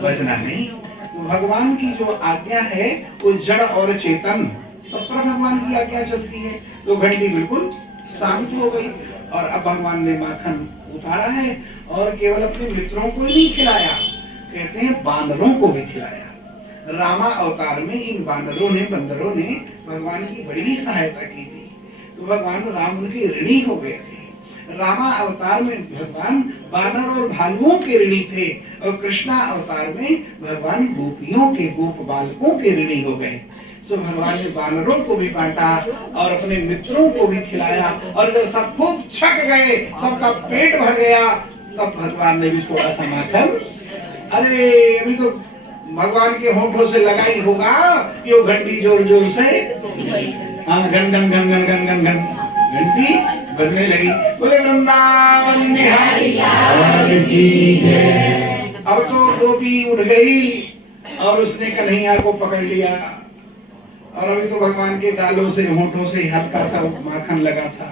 बजना नहीं। तो भगवान की जो आज्ञा है वो जड़ और चेतन सब पर भगवान की आज्ञा चलती है। तो घंटी बिल्कुल शांत हो गई और अब भगवान ने माखन उतारा है और केवल अपने मित्रों को ही नहीं खिलाया, कहते हैं बानरों को भी खिलाया। रामा अवतार में इन बंदरों ने भगवान की बड़ी सहायता की थी। तो भगवान राम उनके ऋणी हो गए थे। रामा अवतार में भगवान बानर और भालुओं के ऋणी थे और कृष्णा अवतार में भगवान गोपियों के, गोप बालकों के ऋणी हो गए। सो भगवान ने बानरों को भी बांटा और अपने मित्रों को भी खिलाया। और जब सब खूब छक गए, सबका पेट भर गया, तब भगवान ने भी थोड़ा सा माखन, अरे अभी तो भगवान के होठों से लगा ही होगा कि वो घंटी जोर जोर से घन घन घन घन घन घन घन घंटी बजने लगी। बोले वृंदावन बिहारी लाल की जय। अब तो गोपी उठ गई और उसने कन्हैया को पकड़ लिया और अभी तो भगवान के गालों से, होठों से हल्का सा माखन लगा था।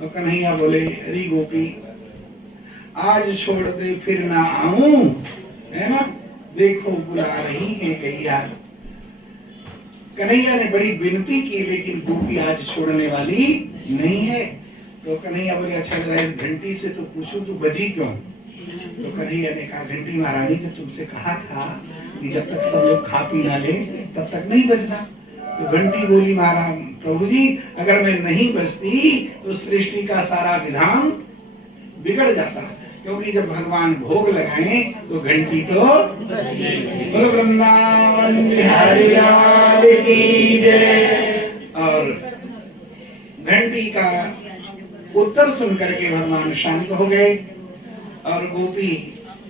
और कन्हैया बोले अरे गोपी, आज छोड़ दे फिर ना आऊं, है ना, देखो बुला रही है गैया। कन्हैया ने बड़ी विनती की लेकिन गोपी आज छोड़ने वाली नहीं है। तो कन्हैया बोले अच्छा जरा इस घंटी से तो पूछो तू बजी क्यों। तो कन्हैया ने कहा घंटी महारानी ने तुमसे कहा था कि जब तक सब लोग खा पी ना ले तब तक नहीं बजना। तो घंटी बोली महाराज प्रभु जी, अगर मैं नहीं बजती तो सृष्टि का सारा विधान बिगड़ जाता, क्योंकि जब भगवान भोग लगाए तो घंटी तो वृंदावन बिहारी लाल की जय। और घंटी का उत्तर सुन करके भगवान शांत हो गए और गोपी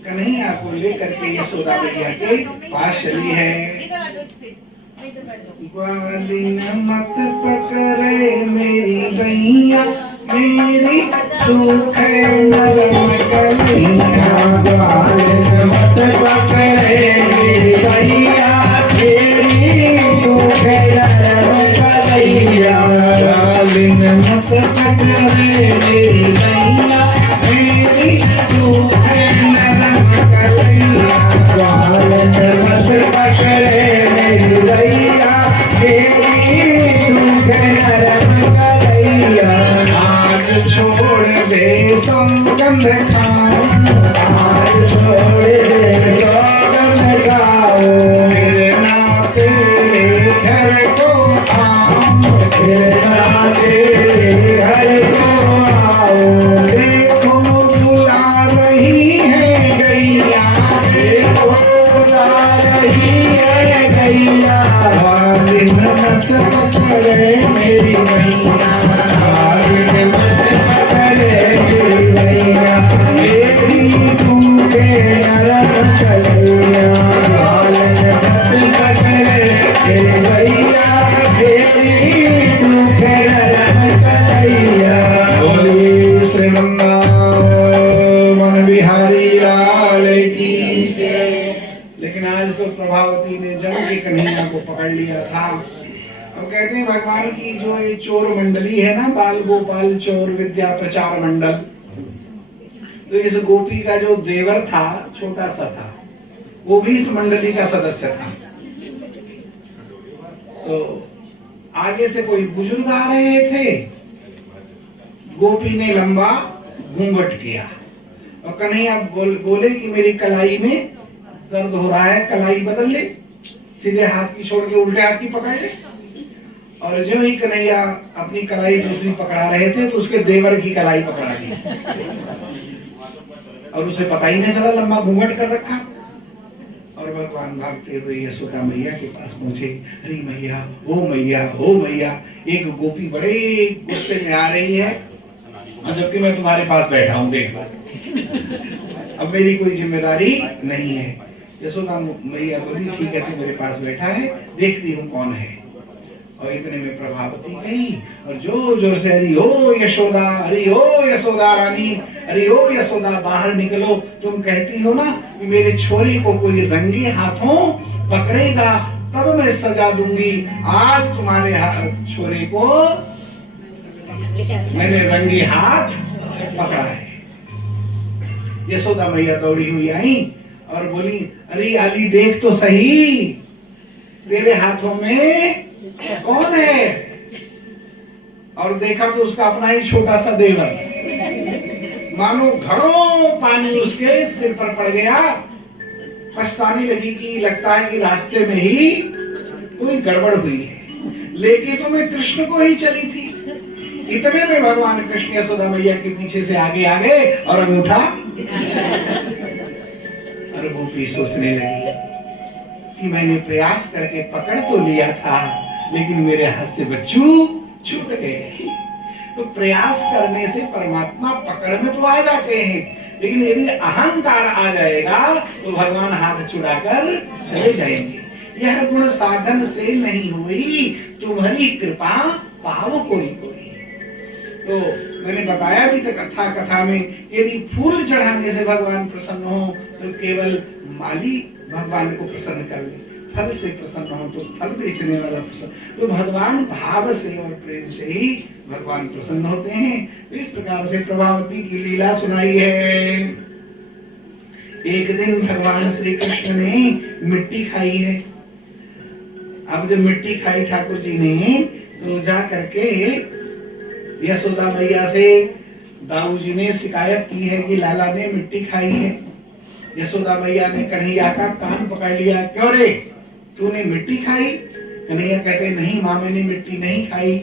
कन्हैया को लेकर के यशोदा मैया के पास चली है। ग्वालिन मत पकड़े मेरी गैया, मेरी दुख नरम कलैया। ग्वालिन मत पकड़े मेरी गैया, मेरी दुख नरम कलैया। ग्वालिन मत पकड़े मेरी गैया, मेरी दुख नरम कलैया। ग्वालिन मत पकड़े मेरी गैया, मेरी दुख नरम कलैया। आज छोड़ दे सौगंध खाओ, आज छोड़ दे सौगंध खाओ। मेरे नाते घर को आओ, मेरे नाते घर को आओ। देखो बुला रही है गैया, देखो बुला रही है गैया। ग्वालिन मत पकड़े मेरी गैया, ग्वालिन मत पकड़े मेरी गैया, मेरी दुख नरम कलैया। ग्वालिन मत पकड़े मेरी गैया, मेरी दुख नरम कलैया। बोलिए श्री वृंदावन बिहारी लाल की जय। लेकिन आज तो प्रभावती ने जम के कन्हैया को पकड़ लिया था। अब कहते हैं भगवान की जो ये चोर मंडली है ना, बाल गोपाल चोर विद्या प्रचार मंडल, तो इस गोपी का जो देवर था छोटा सा था, वो भी इस मंडली का सदस्य था। तो आगे से कोई बुजुर्ग आ रहे थे, गोपी ने लंबा घूंघट किया और कन्हैया बोले कि मेरी कलाई में दर्द हो रहा है, कलाई बदल ले, सीधे हाथ की छोड़ के उल्टे हाथ की पकड़ ले। और जो ही कन्हैया अपनी कलाई दूसरी पकड़ा रहे थे तो उसके देवर की कलाई पकड़ा दी और उसे पता ही नहीं चला, लंबा घूंघट कर रखा। और भगवान भागते हुए यशोदा मैया के पास पहुंचे। अरे मैया, ओ मैया, ओ मैया, एक गोपी बड़े गुस्से में आ रही है और जबकि मैं तुम्हारे पास बैठा हूं, देख लो, अब मेरी कोई जिम्मेदारी नहीं है। यशोदा मैया बोली ठीक है, तू मेरे पास बैठा है, देखती हूँ कौन है। और इतने में प्रभावती गई और जोर जोर से अरे ओ यशोदा, अरे ओ यशोदा रानी, अरे ओ यशोदा बाहर निकलो। तुम कहती हो ना कि मेरे छोरी को कोई रंगे हाथों पकड़ेगा तब मैं सजा दूंगी। आज तुम्हारे छोरे को मैंने रंगे हाथ पकड़ा है। यशोदा मैया दौड़ी हुई आई और बोली अरे अली देख तो सही, तेरे हाथों में कौन है? और देखा तो उसका अपना ही छोटा सा देवर, मानो घड़ों पानी उसके सिर पर पड़ गया। पछताने लगी कि लगता है कि रास्ते में ही कोई गड़बड़ हुई है, लेके तो मैं कृष्ण को ही चली थी। इतने में भगवान कृष्ण यशोदा मैया के पीछे से आगे आ गए और अंगूठा, और गोपी सोचने लगी कि मैंने प्रयास करके पकड़ तो लिया था लेकिन मेरे हाथ से बच्चू छूट गए। तो प्रयास करने से परमात्मा पकड़ में तो आ जाते हैं, लेकिन यदि अहंकार आ जाएगा तो भगवान हाथ छुड़ाकर चले जाएंगे। यह गुण साधन से नहीं हुई, तुम्हारी कृपा पाओ कोई कोई। तो मैंने बताया भी था कथा में, यदि फूल चढ़ाने से भगवान प्रसन्न हो तो केवल माली भगवान को प्रसन्न कर ले, फल से प्रसन्न हो तो फल बेचने वाला प्रसन्न। तो भगवान भाव से और प्रेम से ही भगवान प्रसन्न होते हैं। तो इस प्रकार से प्रभावती की लीला सुनाई है। एक दिन भगवान श्री कृष्ण ने मिट्टी खाई है। अब जब मिट्टी खाई ठाकुर जी ने तो जा करके यशोदा मैया से दाऊ जी ने शिकायत की है कि लाला ने मिट्टी खाई है। यशोदा मैया ने कन्हैया का कान पकड़ लिया, क्यों रे तूने मिट्टी खाई? कन्हैया कहते नहीं माँ मैंने मिट्टी नहीं खाई।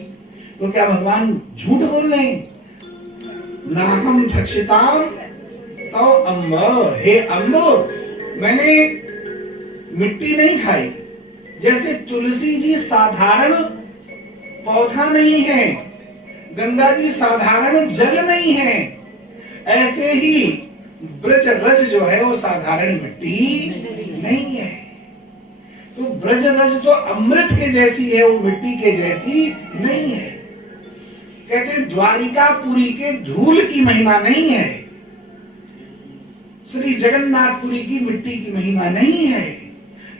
तो क्या भगवान झूठ बोल रहे हैं? ना हम भक्षिताम तो अम्ब, हे अम्ब मैंने मिट्टी नहीं खाई। जैसे तुलसी जी साधारण पौधा नहीं है, गंगा जी साधारण जल नहीं है, ऐसे ही ब्रज रज जो है वो साधारण मिट्टी नहीं है। तो ब्रज रज तो अमृत के जैसी है, वो मिट्टी के जैसी नहीं है। कहते हैं द्वारिकापुरी के धूल की महिमा नहीं है, श्री जगन्नाथपुरी की मिट्टी की महिमा नहीं है,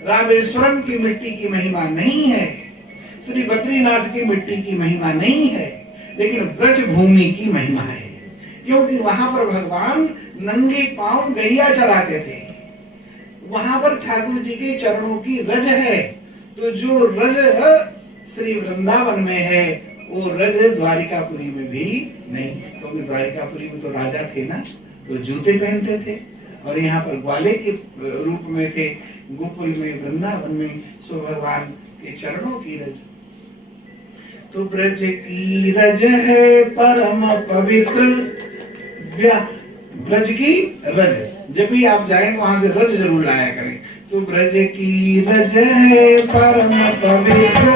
रामेश्वरम की मिट्टी की महिमा नहीं है, श्री बद्रीनाथ की मिट्टी की महिमा नहीं है, लेकिन ब्रज भूमि की महिमा है। क्योंकि वहां पर भगवान नंगे पांव गैया चराते थे, वहां पर ठाकुर जी के चरणों की रज है। तो जो रज श्री वृंदावन में है वो रज द्वारिकापुरी में भी नहीं, क्योंकि द्वारिकापुरी में तो राजा थे ना, तो जूते पहनते थे, और यहाँ पर ग्वाले के रूप में थे, गोकुल में वृंदावन में सो भगवान के चरणों की रज। तो ब्रज की रज है परम पवित्र, ब्रज की रज, जब भी आप जाएं वहां से रज जरूर लाया करें। तो ब्रज की रज है परम पवित्र,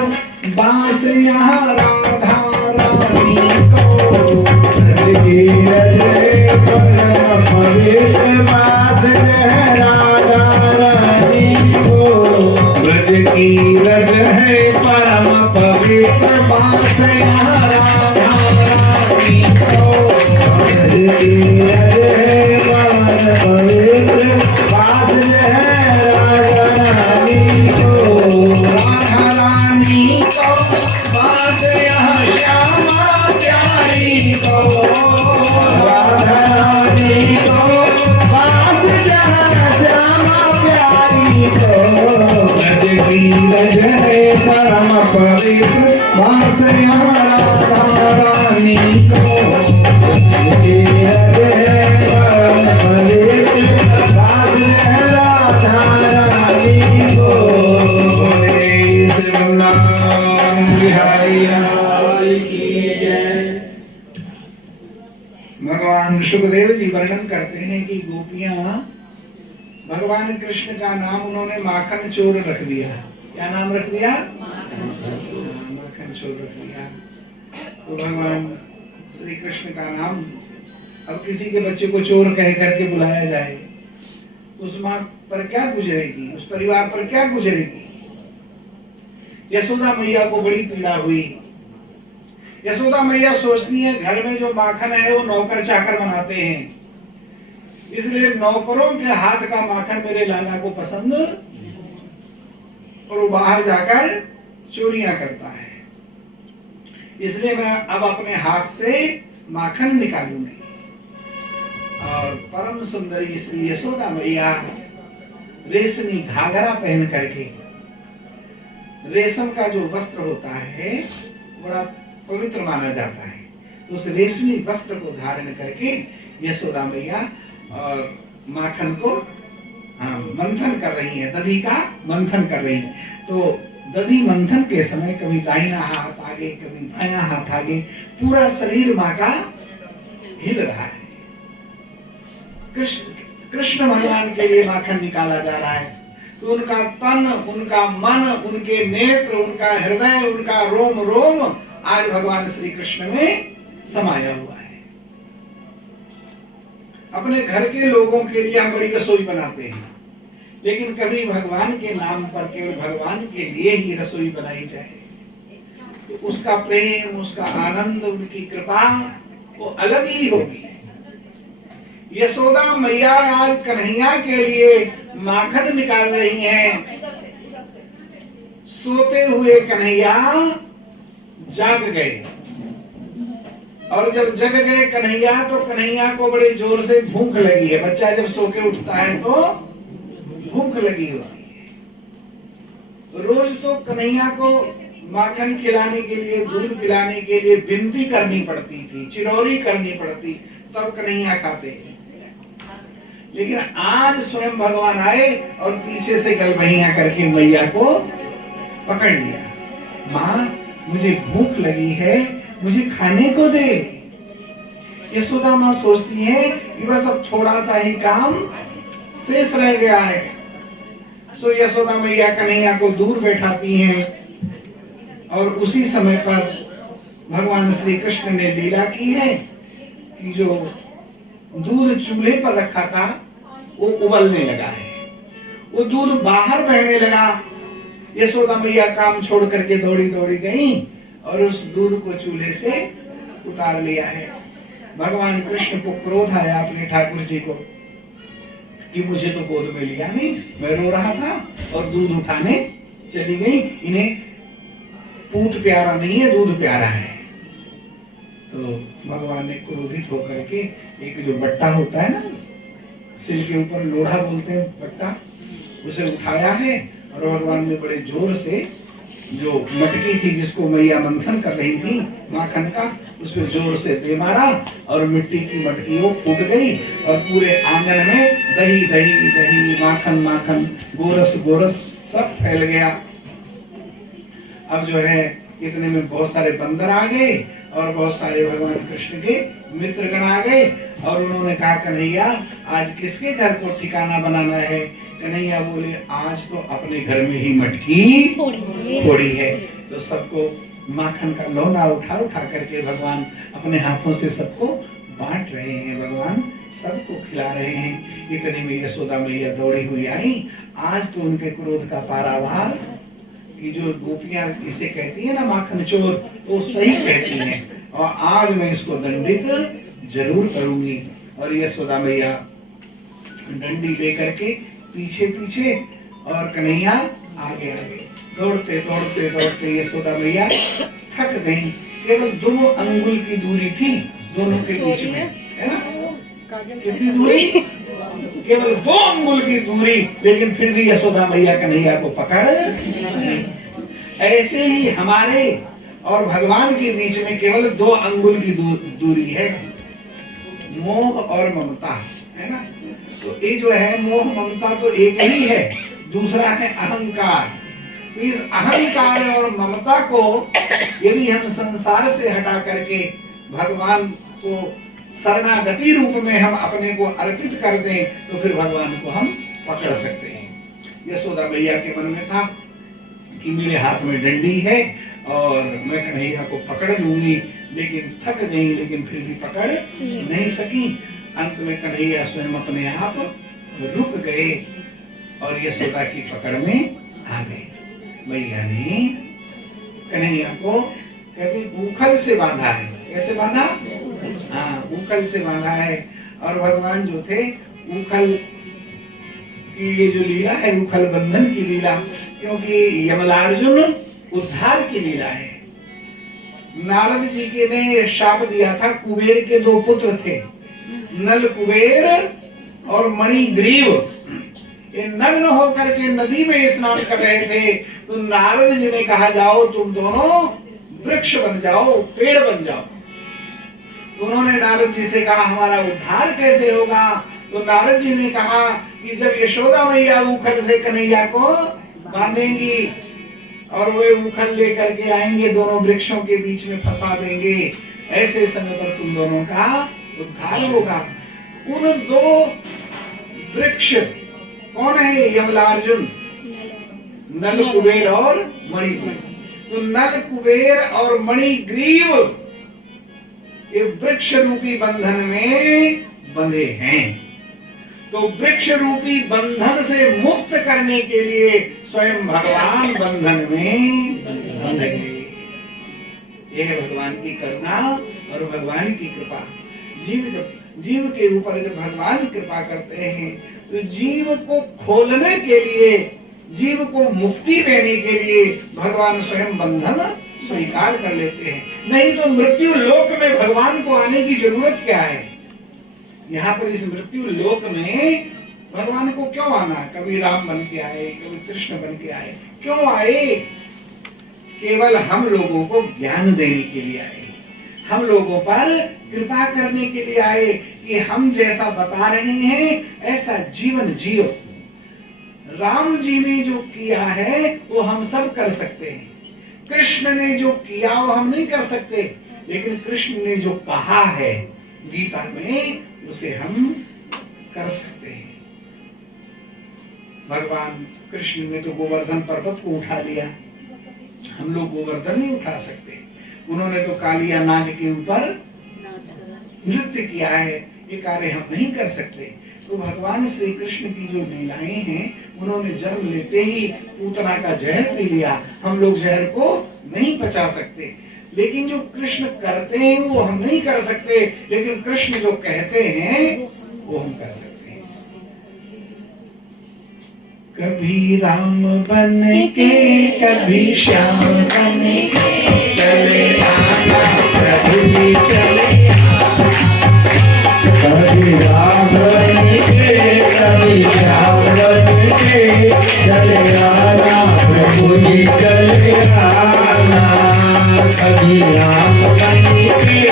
बांस यहाँ राधा रानी को। ब्रज की रज है परम पवित्र, बांस यहाँ राधा रानी को। ब्रज की रज है परम पवित्र, बांस यहाँ राधा रानी को। ब्रज की रज है परम पवित्र, बांस यहाँ राधा रानी को। राधा रानी को, बांस यहाँ श्यामा प्यारी को। राधा रानी को, बांस यहाँ श्यामा प्यारी को। ब्रज की रज है परम पवित्र, बांस यहाँ राधा रानी को। ब्रज की रज है परम पवित्र, बांस यहाँ राधा रानी को। बोले श्री राम बिहारी लाल की जय। भगवान सुखदेव जी वर्णन करते हैं कि गोपियां भगवान कृष्ण का नाम उन्होंने माखन चोर रख दिया। क्या नाम रख दिया? माखन चोर रख दिया। तो भगवान श्री कृष्ण का नाम अब किसी के बच्चे को चोर कह करके बुलाया जाए, उस माँ पर क्या गुजरेगी, उस परिवार पर क्या गुजरेगी। यशोदा मैया को बड़ी पीड़ा हुई। यशोदा मैया सोचती है घर में जो माखन है वो नौकर चाकर बनाते हैं, इसलिए नौकरों के हाथ का माखन मेरे लाला को पसंद, और वो बाहर जाकर चोरियां करता है, इसलिए मैं अब अपने हाथ से माखन निकालूंगी। और परम सुंदरी श्री यशोदा मैया रेशमी घाघरा पहन करके, रेशम का जो वस्त्र होता है बड़ा पवित्र माना जाता है, तो उस रेशमी वस्त्र को धारण करके यशोदा मैया और माखन को मंथन कर रही है, दधी का मंथन कर रही है। तो दधी मंथन के समय कभी दाहिना हाथ आगे, कभी बायां हाथ आगे, पूरा शरीर माँ का हिल रहा है। कृष्ण भगवान के लिए माखन निकाला जा रहा है, तो उनका तन, उनका मन, उनके नेत्र, उनका हृदय, उनका रोम रोम आज भगवान श्री कृष्ण में समाया हुआ है। अपने घर के लोगों के लिए हम बड़ी रसोई बनाते हैं, लेकिन कभी भगवान के नाम पर केवल भगवान के लिए ही रसोई बनाई जाए तो उसका प्रेम, उसका आनंद, उनकी कृपा वो अलग ही होगी। यशोदा मैया आज कन्हैया के लिए माखन निकाल रही हैं। सोते हुए कन्हैया जाग गए, और जब जग गए कन्हैया तो कन्हैया को बड़े जोर से भूख लगी है। बच्चा जब सो के उठता है तो भूख लगी होती है। रोज तो कन्हैया को माखन खिलाने के लिए, दूध पिलाने के लिए विनती करनी पड़ती थी, चिरौरी करनी पड़ती, तब कन्हैया खाते। लेकिन आज स्वयं भगवान आए और पीछे से गलबहियां करके मैया को पकड़ लिया। माँ, मुझे भूख लगी है, मुझे खाने को दे। यशोदा माँ सोचती है कि बस अब थोड़ा सा ही काम शेष रह गया है। सो यशोदा मैया कन्हैया को दूर बैठाती हैं, और उसी समय पर भगवान श्री कृष्ण ने लीला की है कि जो दूध चूल्हे पर रखा था वो उबलने लगा है, वो दूध बाहर बहने लगा। यशोदा मैया काम छोड़ करके दौड़ी दौड़ी गई और उस दूध को चूल्हे से उतार लिया है। भगवान कृष्ण को क्रोध आया अपने ठाकुर जी को कि मुझे तो गोद में लिया नहीं, मैं रो रहा था और दूध उठाने चली गई। इन्हें पूत प्यारा नहीं है, दूध प्यारा है। तो भगवान ने क्रोधित होकर के एक जो बट्टा होता है ना, सिर के ऊपर लोढ़ा बोलते हैं बट्टा, उसे उठाया है और भगवान ने बड़े जोर से जो मटकी थी जिसको मैया मंथन कर रही थी माखन का, उस पर जोर से दे मारा और मिट्टी की मटकी वो फूट गई और पूरे आंगन में दही दही दही, माखन माखन, गोरस गोरस सब फैल गया। अब जो है इतने में बहुत सारे बंदर आ गए और बहुत सारे भगवान कृष्ण के मित्रगण आ गए और उन्होंने कहा कन्हैया आज किसके घर को ठिकाना बनाना है? कन्हैया बोले आज तो अपने घर में ही मटकी फोड़ी है। तो सबको माखन का लोना उठा उठा करके भगवान अपने हाथों से सबको बांट रहे हैं, भगवान सबको खिला रहे हैं। इतने में यशोदा मैया दौड़ी हुई आई। आज तो उनके क्रोध का पारावार कि जो गोपियां इसे कहती है ना माखन चोर, वो सही कहती हैं और आज मैं इसको दंडित जरूर करूंगी। और यशोदा मैया डंडी लेकर के पीछे पीछे और कन्हैया आगे आगे दौड़ते दौड़ते दौड़ते यशोदा मैया थक गई। केवल 2 अंगुल की दूरी थी दोनों के बीच में, है ना? कितनी दूरी? केवल 2 अंगुल की दूरी, लेकिन फिर भी यशोदा मैया कन्हैया को पकड़। ऐसे ही हमारे और भगवान के बीच में केवल 2 अंगुल की दूरी है, मोह और ममता, है ना? तो ये जो है मोह ममता तो एक ही है, दूसरा है अहंकार। तो इस अहंकार और ममता को यदि हम संसार से हटा करके भगवान को शरणागति रूप में हम अपने को अर्पित कर दें तो फिर भगवान को हम पकड़ सकते हैं। यशोदा मैया के मन में था कि मेरे हाथ में डंडी है और मैं कन्हैया को पकड़ लूंगी, लेकिन थक गई, लेकिन फिर भी पकड़ नहीं सकी। अंत में कन्हैया स्वयं अपने आप रुक गए और यशोदा की पकड़ में आ गए। मैया ने कन्हैया को कहते ऊखल से बांधा है। कैसे बांधा? हाँ, ऊखल से बांधा है। और भगवान जो थे ऊखल की ये जो लीला है, ऊखल बंधन की लीला, क्योंकि यमलार्जुन उद्धार की लीला है। नारद जी के ने शाप दिया था, कुबेर के 2 पुत्र थे, नल कुबेर और मणि ग्रीव। ये नग्न होकर के नदी में स्नान कर रहे थे, तो नारद जी ने कहा जाओ तुम दोनों वृक्ष बन जाओ, पेड़ बन जाओ। उन्होंने नारद जी से कहा हमारा उद्धार कैसे होगा? तो नारद जी ने कहा कि जब यशोदा मैया ऊखल से कन्हैया को बांधेंगी और वे ऊखल लेकर के आएंगे, दोनों वृक्षों के बीच में फंसा देंगे, ऐसे समय पर तुम दोनों का उद्धार होगा। उन 2 वृक्ष कौन है? यमलार्जुन, नल कुबेर और मणिग्रीव। तो नल कुबेर और मणिग्रीव ये वृक्ष रूपी बंधन में बंधे हैं। तो वृक्ष रूपी बंधन से मुक्त करने के लिए स्वयं भगवान बंधन में बंधेंगे। यह है भगवान की करुणा और भगवान की कृपा। जीव के ऊपर जब भगवान कृपा करते हैं तो जीव को खोलने के लिए, जीव को मुक्ति देने के लिए भगवान स्वयं बंधन स्वीकार कर लेते हैं। नहीं तो मृत्यु लोक में भगवान को आने की जरूरत क्या है? यहाँ पर इस मृत्यु लोक में भगवान को क्यों आना? कभी राम बन के आए, कभी कृष्ण बन के आए, क्यों आए? केवल हम लोगों को ज्ञान देने के लिए आए, हम लोगों पर कृपा करने के लिए आए कि हम जैसा बता रहे हैं ऐसा जीवन जियो। राम जी ने जो किया है वो हम सब कर सकते हैं, कृष्ण ने जो किया वो हम नहीं कर सकते, लेकिन कृष्ण ने जो कहा है गीता में उसे हम कर सकते हैं। भगवान कृष्ण ने तो गोवर्धन पर्वत को उठा लिया, हम लोग गोवर्धन नहीं उठा सकते। उन्होंने तो कालिया नाग के ऊपर नृत्य किया है, ये कार्य हम नहीं कर सकते। तो भगवान श्री कृष्ण की जो लीलाएं हैं, उन्होंने जन्म लेते ही पूतना का जहर पी लिया। हम लोग जहर को नहीं पचा सकते, लेकिन जो कृष्ण करते हैं वो हम नहीं कर सकते, लेकिन कृष्ण जो कहते हैं वो हम कर सकते हैं। कभी राम बन के कभी श्याम बन के चले आना प्रभु जी चले आना। कभी राम बन के कभी श्याम बन के चले आना प्रभु जी चले आना। कभी राम बन के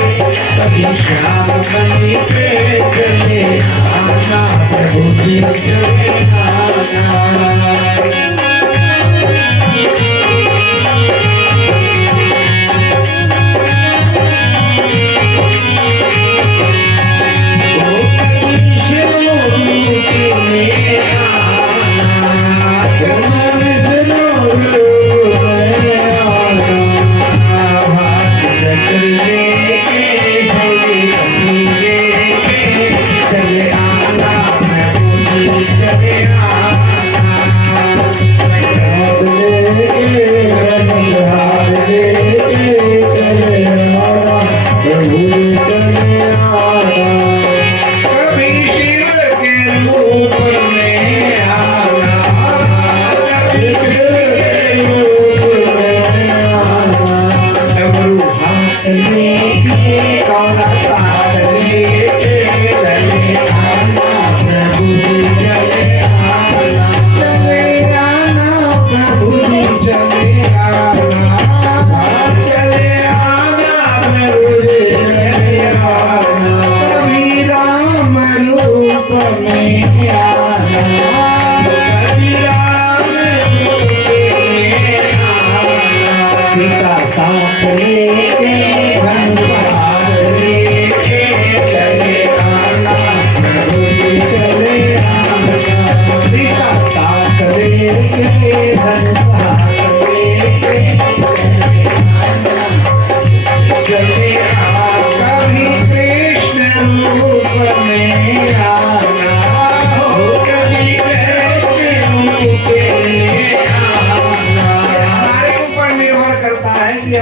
कभी श्याम बन के चले आना प्रभु जी चले आना।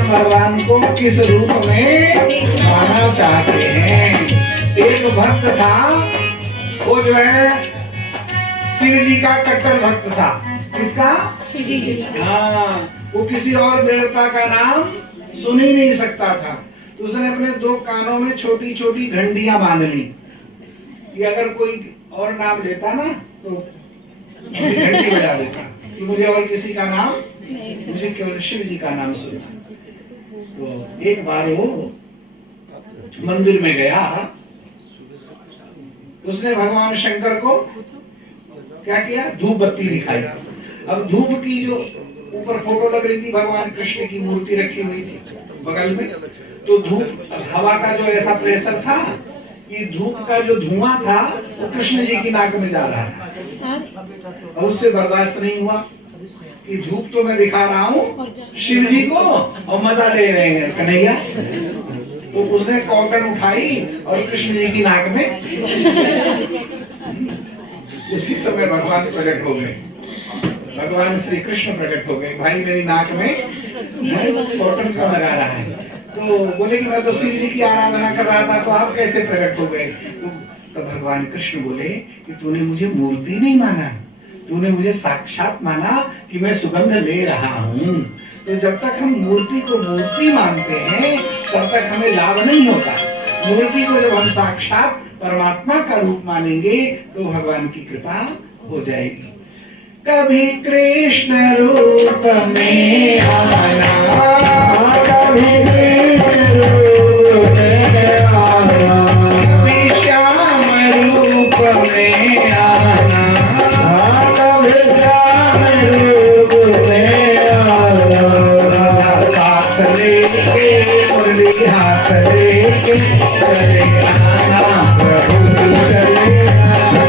भगवान को किस रूप में पाना चाहते हैं। एक भक्त था, वो जो है शिव जी का कट्टर भक्त था। किसका? शिव जी। हाँ, वो किसी और देवता का नाम सुन ही नहीं सकता था। तो उसने अपने दो कानों में छोटी छोटी घंटियां बांध ली कि अगर कोई और नाम लेता ना तो घंटी बजा देता कि मुझे और किसी का नाम, मुझे केवल शिव जी का नाम सुनना। तो एक बार वो मंदिर में गया, उसने भगवान शंकर को क्या किया, धूप बत्ती दिखाई। अब धूप की जो ऊपर फोटो लग रही थी, भगवान कृष्ण की मूर्ति रखी हुई थी बगल में, तो धूप हवा का जो ऐसा प्रेशर था कि धूप का जो धुआं था वो कृष्ण जी की नाक में जा रहा था। अब उससे बर्दाश्त नहीं हुआ कि धूप तो मैं दिखा रहा हूँ शिव जी को और मजा ले रहे हैं कन्हैया। तो उसने कॉटन उठाई और कृष्ण जी की नाक में, उसी समय भगवान प्रकट हो गए। भगवान श्री कृष्ण प्रकट हो गए, भाई मेरी नाक में कॉटन क्यों लगा रहा है? तो बोले कि मैं तो शिव जी की आराधना कर रहा था, तो आप कैसे प्रकट हो गए? तो भगवान कृष्ण बोले कि तूने मुझे मूर्ति नहीं माना, तूने मुझे साक्षात माना कि मैं सुगंध ले रहा हूँ। तो जब तक हम मूर्ति को मूर्ति मानते हैं तब तक हमें लाभ नहीं होता। मूर्ति को जब हम साक्षात परमात्मा का रूप मानेंगे तो भगवान की कृपा हो जाएगी। कभी कृष्ण रूप में आना, कभी कृष्ण रूप में आना, कभी श्याम रूप में आना, कभी श्याम रूप में आना। साथ लेके मुरली हाथ लेके चले आना प्रभु चले आना।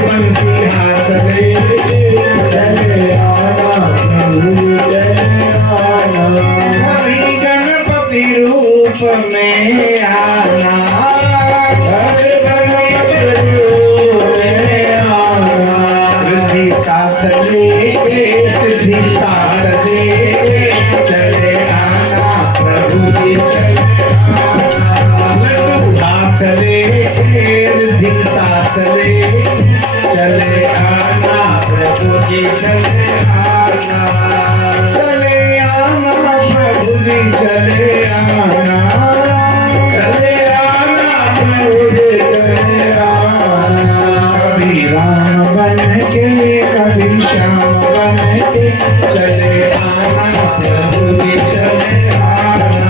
बंसी हाथ लेके चले लेके सिद्धि साथ लेके चले आना प्रभु जी चले आना। लड्डू हाथ लेके सिद्धि साथ लेके चले आना प्रभु जी चले आना। चले आना प्रभु जी चले आना। चले आना प्रभु जी चले आना। कभी राम बन के कभी श्याम बन के चले आना प्रभु जी चले आना।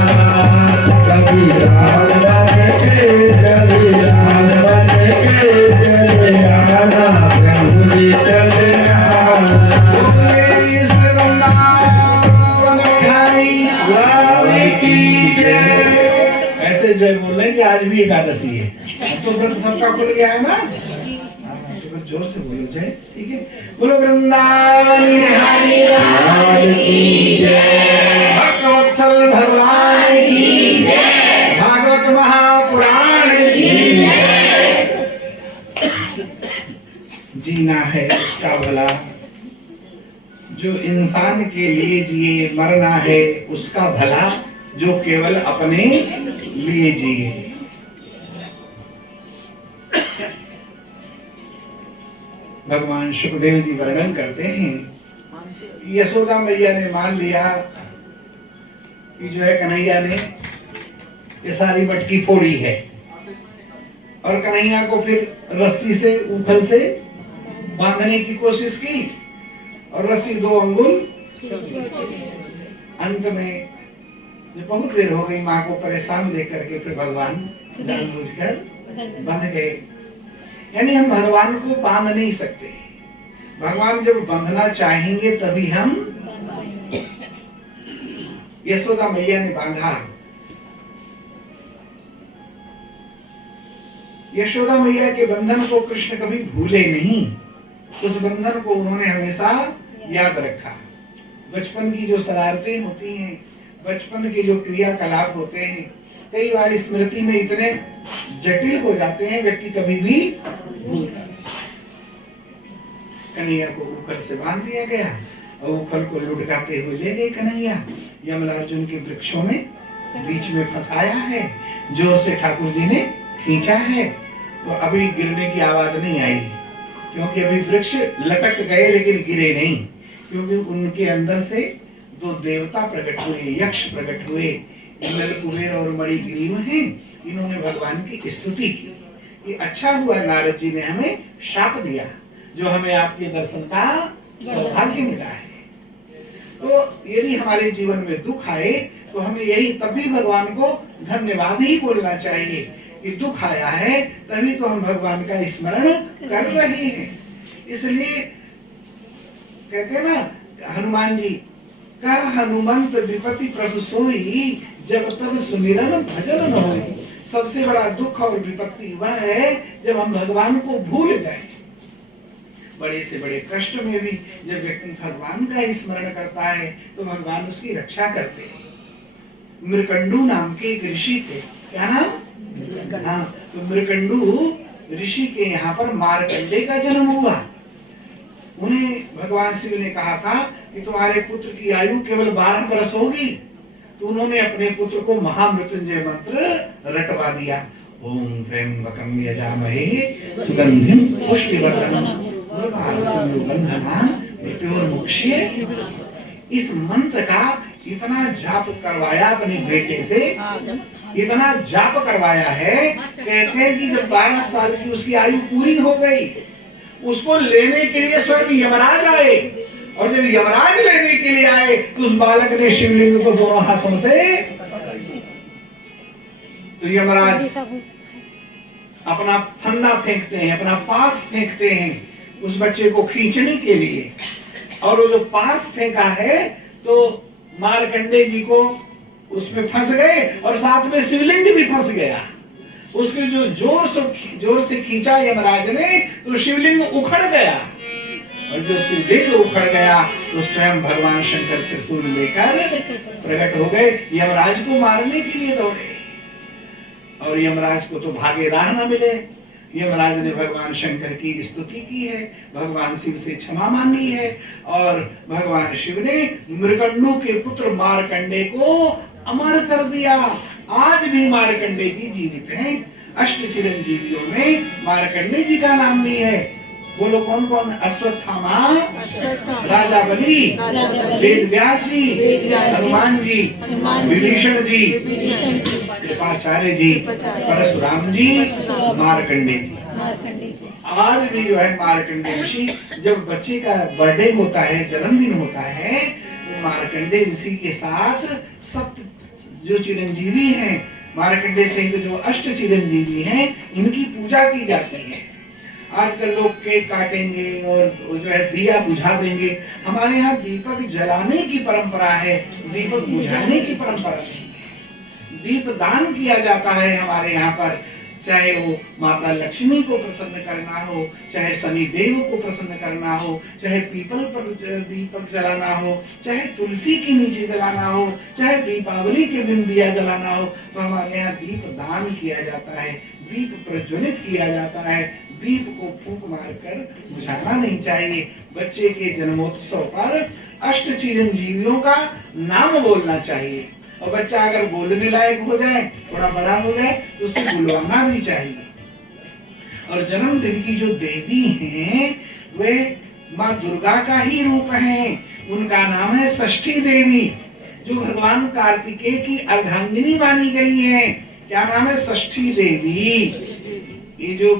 कभी राम बन के कभी राम बन के चले आना प्रभु जी चले आना। इस वृंदावन बिहारी लाल की जय। ऐसे जय बोल रहे हैं कि आज भी एकादशी है। अब तो व्रत सबका खुल गया है ना। जोर से बोलो जय। ठीक है, बोलो वृंदावन बिहारी लाल की जय। भक्तवत्सल भगवान की जय। भागवत महापुराण की जय। जीना है उसका भला जो इंसान के लिए जिए, मरना है उसका भला जो केवल अपने लिए जिए। भगवान सुखदेव जी वर्णन करते हैं कि यशोदा मैया ने मान लिया कि जो है कन्हैया ने ये सारी मटकी फोड़ी है, और कन्हैया को फिर रस्सी से ऊपर से बांधने की कोशिश की और रस्सी 2 अंगुल। अंत में जब बहुत देर हो गई माँ को परेशान देख करके फिर भगवान जानबूझकर बंध गए। यानी हम भगवान को बांध नहीं सकते। भगवान जब बंधना चाहेंगे तभी हम। यशोदा मैया ने बांधा। यशोदा मैया के बंधन को कृष्ण कभी भूले नहीं। उस बंधन को उन्होंने हमेशा याद रखा। बचपन की जो शरारतें होती हैं, बचपन के जो क्रियाकलाप होते हैं, कई बार स्मृति में इतने जटिल हो जाते हैं व्यक्ति कभी भी भूलता। कन्हैया को उखल से बांध दिया गया और उखल को लुढ़काते हुए ले गए कन्हैया। यमलार्जुन के वृक्षों में बीच में फंसाया है। जोर से ठाकुर जी ने खींचा है तो अभी गिरने की आवाज नहीं आई, क्योंकि अभी वृक्ष लटक गए लेकिन गिरे नहीं, क्योंकि उनके अंदर से 2 देवता प्रकट हुए, यक्ष प्रकट हुए। इंद्र कुबेर और मणिग्रीव हैं। इन्होंने भगवान की स्तुति की कि अच्छा हुआ नारद जी ने हमें शाप दिया, जो हमें आपके दर्शन का सौभाग्य मिला है। तो यदि हमारे जीवन में दुख आए तो हमें यही तब भी भगवान को धन्यवाद ही बोलना चाहिए कि दुख आया है तभी तो हम भगवान का स्मरण कर रहे हैं। इसलिए कहते हैं ना हनुमान जी का, हनुमंत विपत्ति प्रभु सोई जब तब सुमिरन भजन न होई। सबसे बड़ा दुख और विपत्ति वह है जब हम भगवान को भूल जाएं। बड़े से बड़े कष्ट में भी जब व्यक्ति भगवान का स्मरण करता है तो भगवान उसकी रक्षा करते हैं। मृकंडू नाम के एक ऋषि थे। क्या नाम? हाँ, तो मृकंडू ऋषि के यहाँ पर मार्कंडे का जन्म हुआ। उन्हें भगवान शिव ने कहा था कि तुम्हारे पुत्र की आयु केवल 12 वर्ष होगी। तो उन्होंने अपने पुत्र को महामृत्युंजय मंत्र रटवा दिया। ओम त्र्यंबकम यजामहे सुगंधिम पुष्टिवर्धनम मृत्योर्मुक्षीय। इस मंत्र का इतना जाप करवाया अपने बेटे से, इतना जाप करवाया है। कहते हैं कि जब 12 साल की उसकी आयु पूरी हो गई, उसको लेने के लिए स्वयं यमराज आए, और जब यमराज लेने के लिए आए तो उस बालक ने शिवलिंग को दोनों हाथों से, तो यमराज अपना फंदा फेंकते हैं, अपना पास फेंकते हैं उस बच्चे को खींचने के लिए, और वो जो पास फेंका है तो मार्कंडे जी को उसमें फंस गए और साथ में शिवलिंग भी फंस गया। उसके जो जोर से खींचा यमराज ने तो शिवलिंग उखड़ गया, और जो शिवलिंग उखड़ गया तो स्वयं भगवान शंकर त्रिशूल लेकर प्रकट हो गए। यमराज को मारने के लिए दौड़े, और यमराज को तो भागे राह न मिले। यमराज ने भगवान शंकर की स्तुति की है, भगवान शिव से क्षमा मांगी है और भगवान शिव ने मृगंडू के पुत्र मार्कंडे को अमर कर दिया। आज भी मार्कंडे जी जीवित हैं। अष्ट चिरंजीवियों में मार्कंडे जी का नाम भी है। बोलो कौन कौन? अश्वत्थामा, राजा बलि, वेद व्यास जी, हनुमान जी, विभीषण जी, कृपाचार्य जी, परशुराम जी, मार्कंडे जी। आज भी जो है मार्कंडे ऋषि, जब बच्चे का बर्थडे होता है, जन्मदिन होता है, तो मार्कंडे ऋषि के साथ सप्त जो चिरंजीवी हैं, मार्कंडे सहित जो अष्ट चिरंजीवी हैं, इनकी पूजा की जाती है। आजकल लोग केक काटेंगे और जो है दिया बुझा देंगे। हमारे यहाँ दीपक जलाने की परंपरा है, दीपक बुझाने की परंपरा नहीं है। दीप दान किया जाता है हमारे यहाँ पर, चाहे वो माता लक्ष्मी को प्रसन्न करना हो, चाहे शनि देव को प्रसन्न करना हो, चाहे पीपल पर दीपक जलाना हो, चाहे तुलसी के नीचे जलाना हो, चाहे दीपावली के दिन दिया जलाना हो, तो हमारे यहाँ दीप दान किया जाता है, दीप प्रज्वलित किया जाता है। दीप को फूंक मारकर बुझाना नहीं चाहिए। बच्चे के जन्मोत्सव पर अष्ट चिरंजीवियों का नाम बोलना चाहिए, और बच्चा अगर बोलने लायक हो जाए, थोड़ा बड़ा हो जाए, तो उसे बुलवाना भी चाहिए। और जन्मदिन की जो देवी हैं, वे माँ दुर्गा का ही रूप हैं। उनका नाम है षष्ठी देवी, जो भगवान कार्तिकेय की अर्धांगिनी मानी गई है। क्या नाम है? षष्ठी देवी। ये जो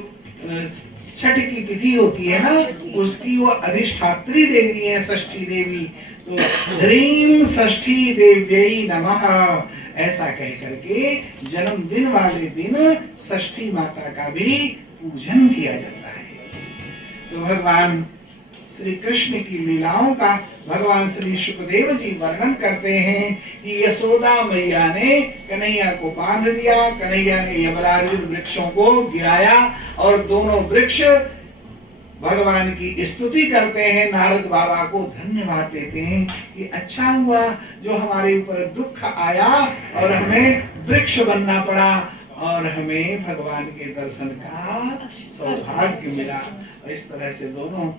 छठ की तिथि होती है ना, उसकी वो अधिष्ठात्री देवी है षष्ठी देवी। तो ह्रीं षष्ठी देव्यै नमः, ऐसा कह करके जन्मदिन वाले दिन षष्ठी माता का भी पूजन किया जाता है। तो भगवान श्री कृष्ण की लीलाओं का भगवान श्री सुखदेव जी वर्णन करते हैं कि यशोदा मैया ने कन्हैया को बांध दिया, कन्हैया ने यमराज वृक्षों को गिराया और दोनों वृक्ष भगवान की स्तुति करते हैं, नारद बाबा को धन्यवाद देते हैं कि अच्छा हुआ जो हमारे ऊपर दुख आया और हमें वृक्ष बनना पड़ा और हमें भगवान के दर्शन का सौभाग्य मिला। इस तरह से दोनों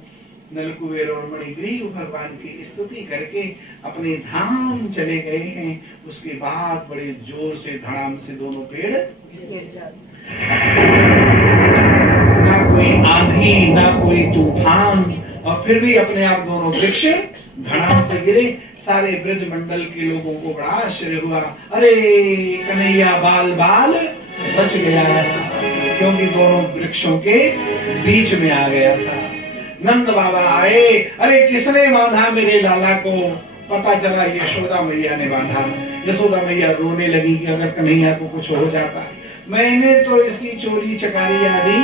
नलकुबेर और मणिग्रीव भगवान की स्तुति करके अपने धाम चले गए हैं। उसके बाद बड़े जोर से धड़ाम से दोनों पेड़, ना कोई आंधी ना कोई तूफान, और फिर भी अपने आप दोनों वृक्ष धड़ाम से गिरे। सारे ब्रज मंडल के लोगों को बड़ा आश्चर्य हुआ, अरे कन्हैया बाल बाल बच गया, क्योंकि दोनों वृक्षों के बीच में आ गया था। नंद बाबा आए, अरे किसने बांधा मेरे लाला को? पता चला यशोदा मैया ने बांधा। यशोदा मैया रोने लगी कि अगर कन्हैया को कुछ हो जाता, मैंने तो इसकी चोरी चकारी आदि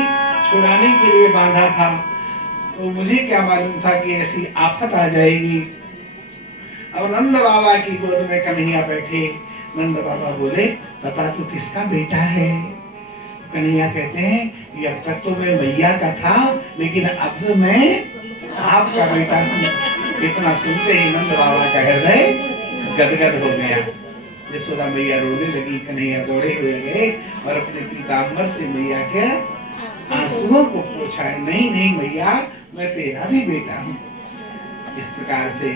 छुड़ाने के लिए बांधा था, तो मुझे क्या मालूम था कि ऐसी आफत आ जाएगी। अब नंद बाबा की गोद में कन्हैया बैठे। नंद बाबा बोले, पता तो किसका बेटा है? कन्हैया कहते हैं कि अब तक तो मैं मैया का था, लेकिन अब मैं आपका बेटा हूँ। इतना सुनते ही नंद बाबा का हृदय गदगद हो गया। यशोदा मैया रोने लगी, कन्हैया दौड़े हुए गए और अपने पीताम्बर से मैया के आंसुओं को पोंछा। नहीं नहीं मैया, मैं तेरा भी बेटा हूँ। इस प्रकार से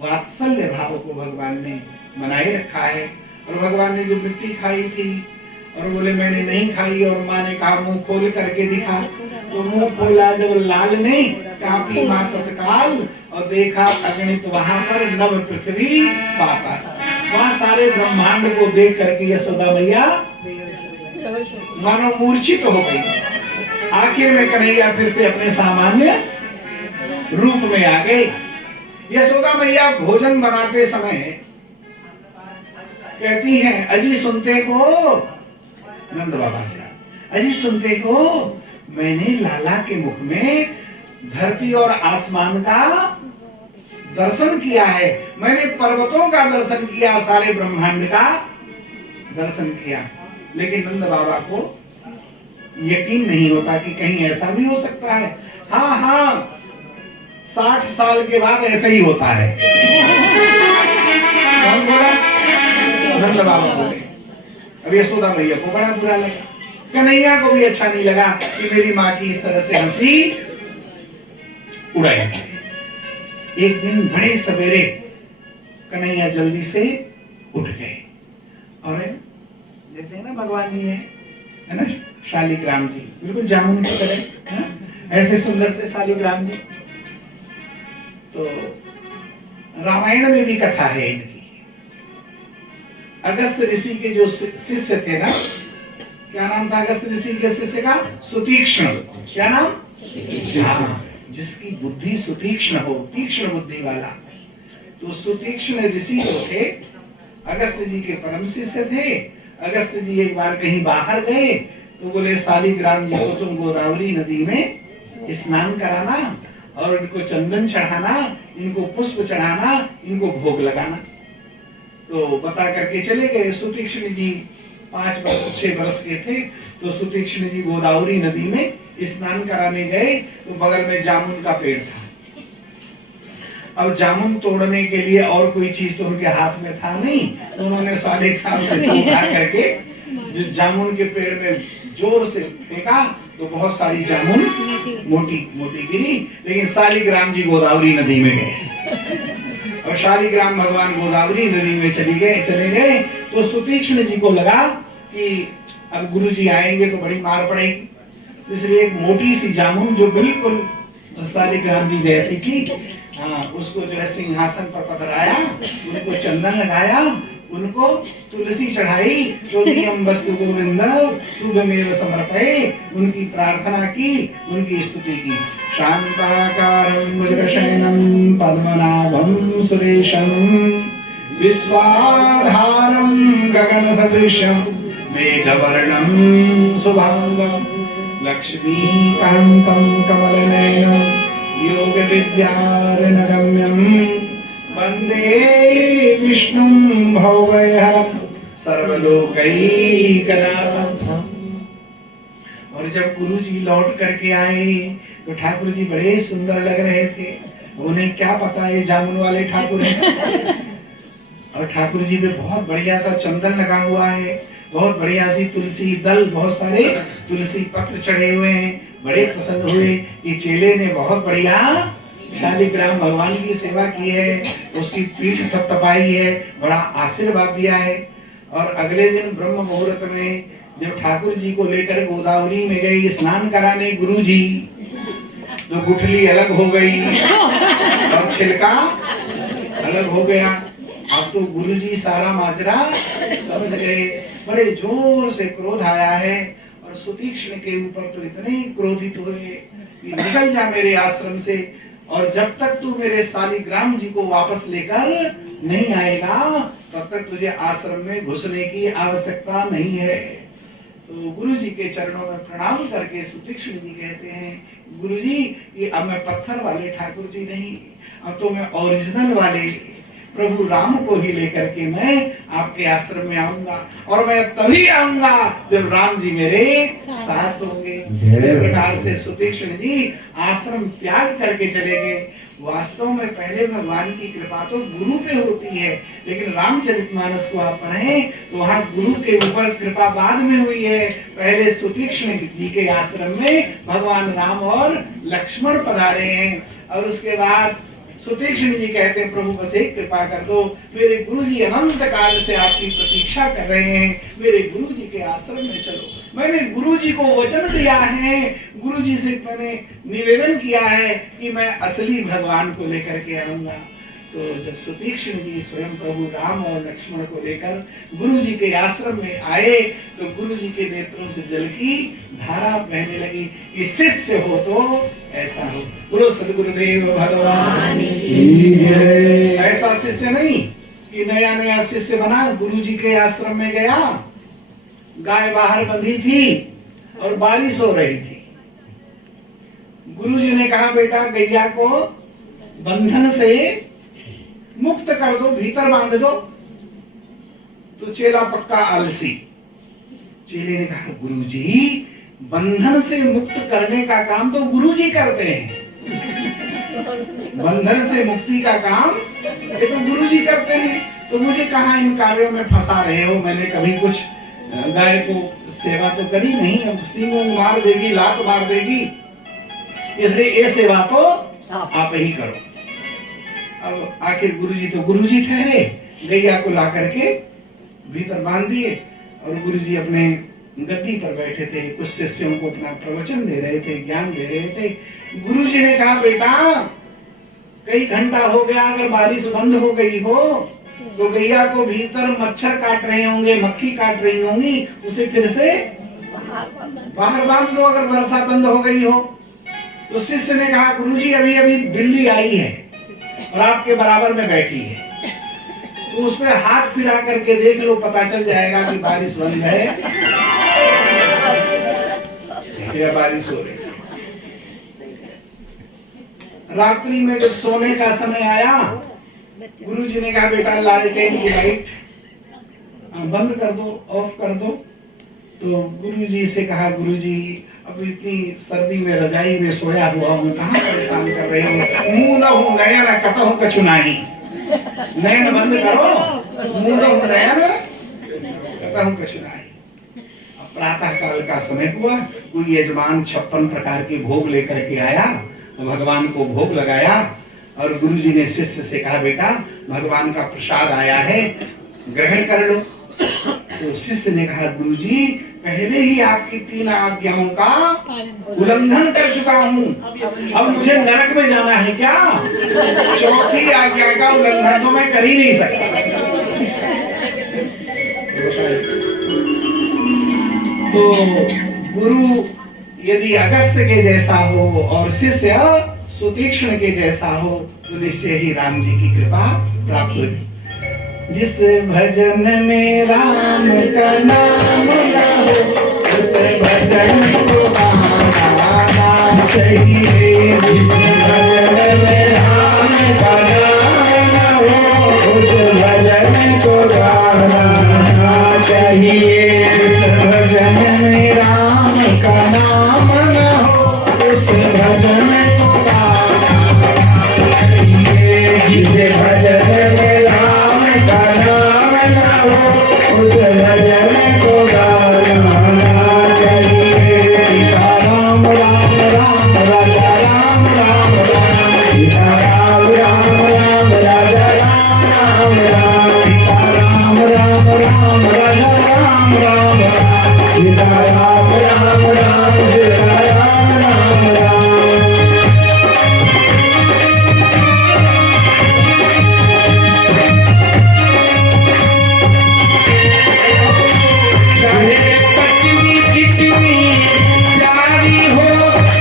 वात्सल्य भाव को भगवान ने बनाए रखा है। और भगवान ने जो मिट्टी खाई थी और बोले मैंने नहीं खाई, और माँ ने कहा मुंह खोल करके दिखा, तो मुंह खोला जब लाल ने, काफी माँ तत्काल, और देखा अगणित वहां पर नव पृथ्वी पाता। वहां सारे ब्रह्मांड को देख करके यशोदा मैया मानो मूर्छित हो गई। आखिर में कन्हैया फिर से अपने सामान्य रूप में आ गए। यशोदा मैया भोजन बनाते समय कहती हैं, अजी सुनते हो? नंद बाबा से, अजी सुनते हो? मैंने लाला के मुख में धरती और आसमान का दर्शन किया है, मैंने पर्वतों का दर्शन किया, सारे ब्रह्मांड का दर्शन किया। लेकिन नंद बाबा को यकीन नहीं होता कि कहीं ऐसा भी हो सकता है। हाँ हाँ, 60 साल के बाद ऐसा ही होता है। कौन बोला? नंद बाबा बोले। अब यशोदा मैया को बड़ा बुरा लगा। कन्हैया को भी अच्छा नहीं लगा कि मेरी माँ की इस तरह से हंसी उड़ाई जाए। एक दिन बड़े सवेरे कन्हैया जल्दी से उठ गए और जैसे ना भगवान जी है ना, शालिग्राम जी बिल्कुल जामुन की तरह, है? ऐसे सुंदर से शालिग्राम जी। तो रामायण में भी कथा है इनकी। अगस्त ऋषि के जो शिष्य थे ना, क्या नाम था अगस्त ऋषि के शिष्य का? सुतीक्ष्ण। क्या नाम? हाँ, जिसकी बुद्धि सुतीक्ष्ण हो, तीक्ष्ण बुद्धि वाला। तो सुतीक्ष्ण ऋषि जो थे अगस्त जी के परम शिष्य थे। अगस्त जी एक बार कहीं बाहर गए तो बोले शालिग्राम जी को तुम गोदावरी नदी में स्नान कराना और इनको चंदन चढ़ाना, इनको पुष्प चढ़ाना, इनको भोग लगाना। तो बता करके चले गए। सुतीक्ष्ण जी 5 वर्ष 6 वर्ष के थे। तो सुतीक्ष्ण जी गोदावरी नदी में स्नान कराने गए तो बगल में जामुन का पेड़ था। अब जामुन तोड़ने के लिए और कोई चीज तो उनके हाथ में था नहीं, तो उन्होंने शालिग्राम को उठा करके जो जामुन के पेड़ में जोर से फेंका तो बहुत सारी जामुन मोटी मोटी गिरी, लेकिन शालिग्राम जी गोदावरी नदी में गए। और शालिग्राम भगवान गोदावरी नदी में चले गए। तो सुतीक्ष्ण जी को लगा कि अब गुरु जी आएंगे तो बड़ी मार पड़ेगी, इसलिए एक मोटी सी जामुन जो बिल्कुल शालिग्राम जी जैसी थी, हाँ, उसको जो है सिंहासन पर पधराया, उनको चंदन लगाया, उनको तुलसी चढ़ाई, तोदीयम वस्तु गोविंद तुभ्यमेव समर्पये, उनकी प्रार्थना की, उनकी स्तुति की। शांताकारं भुजगशयनं पद्मनाभं सुरेशं विश्वाधारं गगनसदृशं मेघवर्णं शुभांगं लक्ष्मीकान्तं कमलनयनं योगविद्यार्णगम्यं वंदे विष्णुं भवभयहरं सर्वलोकैकनाथं। और जब गुरु जी लौट करके आए तो ठाकुर जी बड़े सुंदर लग रहे थे। उन्हें क्या पता ये जामुन वाले ठाकुर हैं। और ठाकुर जी पे बहुत बढ़िया सा चंदन लगा हुआ है, बहुत बढ़िया सी तुलसी दल, बहुत सारे तुलसी पत्र चढ़े हुए हैं। बड़े प्रसन्न हुए कि चेले ने बहुत बढ़िया शालिग्राम भगवान की सेवा की है, उसकी पीठ थपथपाई है, बड़ा आशीर्वाद दिया है। और अगले दिन ब्रह्म मुहूर्त में जब ठाकुर जी को लेकर गोदावरी में गए स्नान कराने गुरु जी, तो गुठली अलग हो गई और छिलका अलग हो गया। अब तो गुरु जी सारा माजरा समझ गए। बड़े जोर से क्रोध आया है और सुतीक्ष्ण के ऊपर तो इतने क्रोधित हुए कि निकल जा मेरे आश्रम से, और जब तक तू मेरे शालिग्राम जी को वापस लेकर नहीं आएगा तब तक तुझे आश्रम में घुसने की आवश्यकता नहीं है। तो गुरु जी के चरणों में प्रणाम करके सुतीक्ष्ण जी कहते हैं, गुरु जी ये अब मैं पत्थर वाले ठाकुर जी नहीं, अब तो मैं ओरिजिनल वाले प्रभु राम को ही लेकर के मैं आपके आश्रम में आऊंगा, और मैं तभी आऊंगा जब राम जी मेरे साथ होंगे। इस प्रकार से सुतीक्ष्ण जी आश्रम त्याग करके चले गए। वास्तव में पहले भगवान की कृपा तो गुरु पे होती है, लेकिन रामचरितमानस को आप पढ़ें तो वहाँ गुरु के ऊपर कृपा बाद में हुई है। पहले सुतीक्ष्ण जी के आश्रम में भगवान राम और लक्ष्मण पधारे हैं, और उसके बाद सुतीक्ष्ण जी कहते हैं प्रभु बस एक कृपा कर दो, मेरे गुरु जी अनंत काल से आपकी प्रतीक्षा कर रहे हैं, मेरे गुरु जी के आश्रम में चलो। मैंने गुरु जी को वचन दिया है, गुरु जी से मैंने निवेदन किया है कि मैं असली भगवान को लेकर के आऊंगा। तो जब सुतीक्ष्ण जी स्वयं प्रभु राम और लक्ष्मण को लेकर गुरु जी के आश्रम में आए तो गुरु जी के नेत्रों से जल की धारा बहने लगी कि शिष्य हो तो ऐसा हो। बोलो सद्गुरुदेव भगवान की जय। ऐसा शिष्य नहीं कि नया नया शिष्य बना, गुरु जी के आश्रम में गया, गाय बाहर बंधी थी और बारिश हो रही थी। गुरु जी ने कहा बेटा गैया को बंधन से मुक्त कर दो, भीतर बांध दो। तो चेला पक्का आलसी, चेले ने कहा गुरुजी बंधन से मुक्त करने का काम तो गुरुजी करते हैं, बंधन से मुक्ति का काम ये तो गुरुजी करते हैं, तो मुझे कहाँ इन कार्यों में फंसा रहे हो। मैंने कभी कुछ गाय को सेवा तो करी नहीं, अब सींगों मार देगी, लात मार देगी, इसलिए ये सेवा तो आप ही करो। अब आखिर गुरुजी तो गुरुजी ठहरे, गैया को ला करके भीतर बांध दिए और गुरुजी अपने गद्दी पर बैठे थे, कुछ शिष्यों को अपना प्रवचन दे रहे थे, ज्ञान दे रहे थे। गुरुजी ने कहा, बेटा कई घंटा हो गया, अगर बारिश बंद हो गई हो तो गैया को भीतर मच्छर काट रहे होंगे, मक्खी काट रही होंगी, उसे फिर से बाहर बांध दो अगर वर्षा बंद हो गई हो। तो शिष्य ने कहा, गुरुजी अभी अभी बिल्ली आई है और आपके बराबर में बैठी है, तो उस पर हाथ फिरा करके देख लो, पता चल जाएगा कि बारिश बंद है या बारिश हो रही है। रात्रि में जब सोने का समय आया, गुरुजी ने कहा, बेटा लालटेन की लाइट बंद कर दो, ऑफ कर दो। तो गुरुजी से कहा, गुरुजी अब इतनी सर्दी में रजाई में सोया हुआ हूँ, कहाँ परेशान कर रहे हो, मुंह न हूँ नया न कथा हूँ कछु नहीं, नयन बंद करो, मुंह न हूँ नया न कथा हूँ कछु नहीं। प्रातः काल का समय हुआ, कोई यजमान 56 प्रकार के भोग लेकर के आया, भगवान को भोग लगाया और गुरुजी ने शिष्य से कहा, बेटा भगवान का प्रसाद आया है, ग्रहण कर लो। तो शिष्य ने कहा, गुरुजी पहले ही आपकी 3 आज्ञाओं का उल्लंघन कर चुका हूँ, अब मुझे नरक में जाना है क्या? 4थी आज्ञा का उल्लंघन तो मैं कर ही नहीं सकता। तो गुरु यदि अगस्त के जैसा हो और शिष्य सुतीक्ष्ण के जैसा हो तो निश्चय ही राम जी की कृपा प्राप्त होगी। जिस भजन में राम का नाम न हो, उस भजन को गाना चाहिए। जिस भजन में राम का नाम न हो, उस भजन को गाना चाहिए। जिस भजन में राम का नाम न हो, उस भजन को गाना चाहिए। जिस भजन में राम का नाम न हो, उस भजन को गाना चाहिए। सीता राम राम राम राजा राम राम राम, सीता राम राम राम राजा राम राम, सीता राम राम राम राजा राम राम, सीता राम राम राम सीता राम राम राम। चाहे पत्नी कितनी प्यारी हो,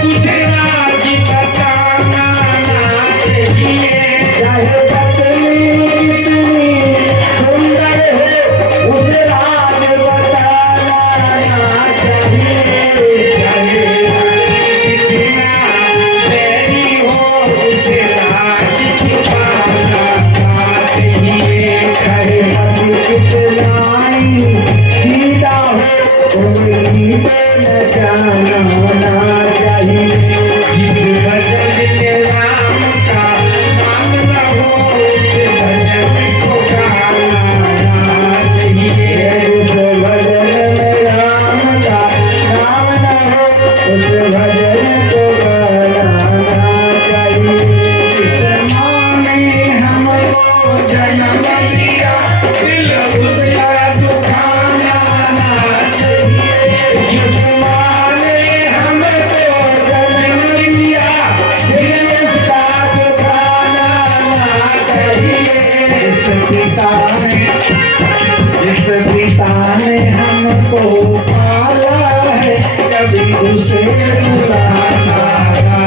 उसे राज बताना ना चाहिए। चाहे पत्नी कितनी सुंदर हो, उसे राज बताना ना चाहिए। चाहे कितना बैरी हो, उसे राज छुपाना ना चाहिए। चाहे कितना सीधा हो, उसे जाना ना चाहिए। जिस भजन में राम का नाम न हो, उस भजन को गाना ना चाहिए। जिस भजन में राम का नाम न हो, उस भजन को गाना ना चाहिए। जिस माँ ने हमको जन्म दिया, दिल उसका दुखाना ना चाहिए। जिस माँ ने हमको जन्म दिया, दिल उसका दुखाना ना चाहिए। जिस पिता ने हमको पाला है, कभी उसे रुलाना ना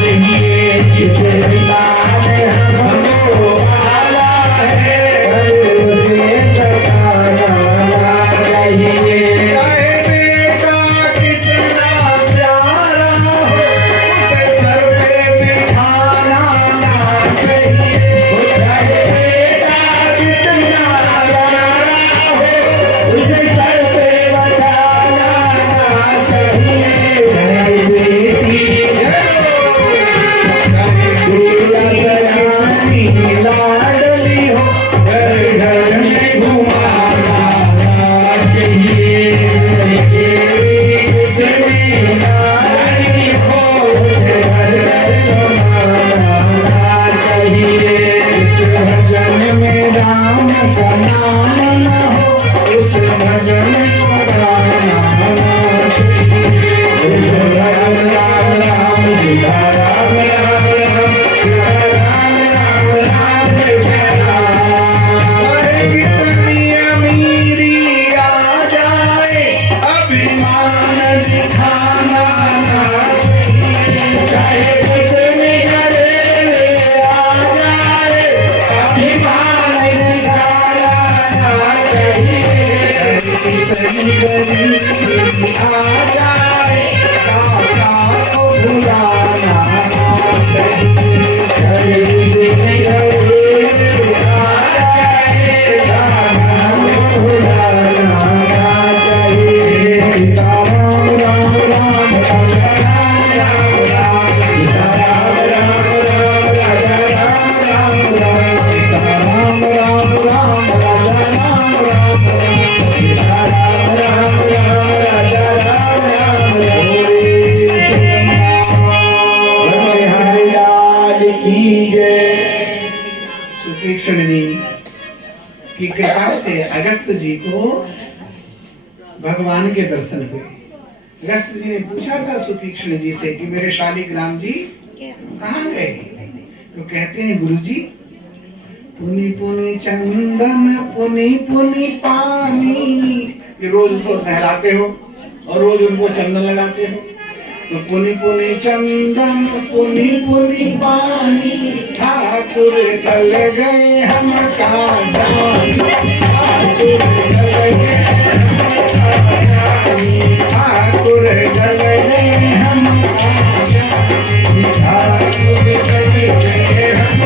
चाहिए। जिस पिता ने हमको पाला है, कभी उसे सताना ना चाहिए। चाहे बेटा कितना प्यारा हो, उसे सर पे बिठाना ना चाहिए। चाहे बेटा कितना प्यारा हो, उसे सर पे बिठाना ना चाहिए। चाहे बेटी लाडली हो, घर घर में घुमाना ना चाहिए। इतनी गरीबी आ जाए दाता को भुलाना ना चाहिए। गरीबी गरीबी आ जाए दाता को भुलाना ना चाहिए। सीताराम राम राम राम राम राम राम सीताराम राम राम राजा राम राम राम सीताराम राम राम राजा राम राम राम सीताराम राम राम राजा राम राम राम। हरि लाल की जय। सुतीक्ष्ण जी की कृपा से अगस्त जी को भगवान के दर्शन हुए। अगस्त जी ने पूछा था सुतीक्ष्ण जी से कि मेरे शालिग्राम जी कहाँ गए? तो कहते हैं गुरु जी, पुनि पुनि चंदन पुनि पुनि पानी, ये रोज उनको नहलाते हो और रोज उनको चंदन लगाते हो। तो पुनि पुनि चंदन पुनि पुनि पानी, ठाकुर कल गए हम कहाँ जाने, ठाकुर कल गए ठाकुर जल गए हम ठाकुर जल गए हम।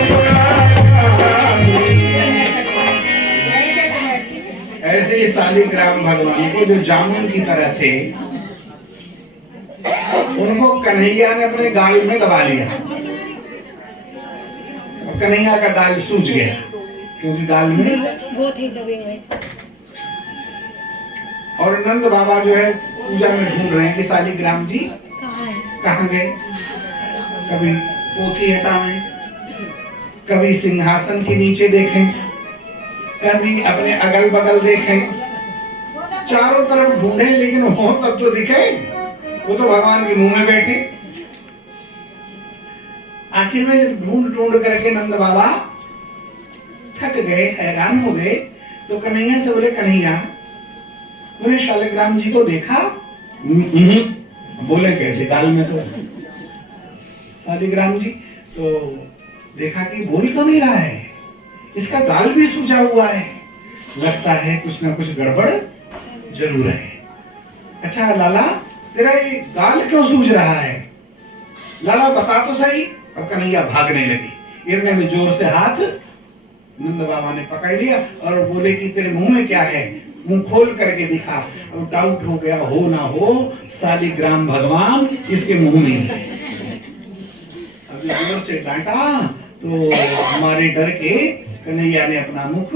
ऐसे ही शालिग्राम भगवान को जो जामुन की तरह थे, उनको कन्हैया ने अपने गाल में दबा लिया और कन्हैया का गाल सूज गया, क्योंकि गाल में वो थे दबे हुए। और नंद बाबा जो है पूजा में ढूंढ रहे हैं कि शालिग्राम जी कहाँ गए। कभी पोथी हटाएं, कभी सिंहासन के नीचे देखें, कभी अपने अगल बगल देखें, चारों तरफ ढूंढें, लेकिन हो तब तो दिखे, वो तो भगवान के मुंह में बैठे। आखिर में जब ढूंढ ढूंढ करके नंद बाबा थक गए, हैरान हो गए, तो कन्हैया से बोले, कन्हैया तूने शालिग्राम जी को देखा? बोले कैसे, गाल में तो शालिग्राम जी, तो देखा कि बोल तो नहीं रहा है, इसका गाल भी सूजा हुआ है, लगता है कुछ ना कुछ गड़बड़ जरूर है। अच्छा लाला, तेरा ये गाल क्यों सूज रहा है? लाला बता तो सही। अब कन्हैया भागने लगी, इतने में जोर से हाथ नंद बाबा ने पकड़ लिया और बोले कि तेरे मुंह में क्या है, मुंह खोल करके दिखा। अब डाउट हो गया, हो ना हो शालिग्राम भगवान इसके मुंह में है। अब जोर से डांटा तो हमारे डर के कन्हैया ने अपना मुख,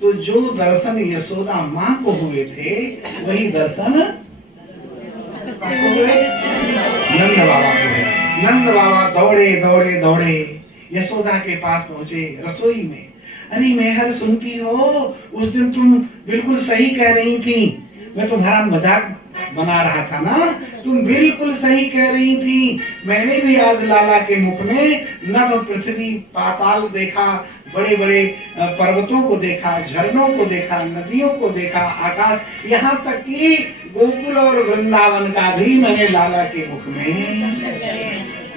तो जो दर्शन यशोदा माँ को हुए थे वही दर्शन नंद बाबा को है। नंद बाबा दौड़े दौड़े दौड़े यशोदा के पास पहुंचे रसोई में। अरे मेहर सुनती हो, उस दिन तुम बिल्कुल सही कह रही थी, मैं तुम्हारा मजाक बना रहा था ना, तुम बिल्कुल सही कह रही थी। मैंने भी आज लाला के मुख में नभ पृथ्वी पाताल देखा, बड़े बड़े पर्वतों को देखा, झरनों को देखा, नदियों को देखा, आकाश, यहाँ तक कि गोकुल और वृंदावन का भी मैंने लाला के मुख में।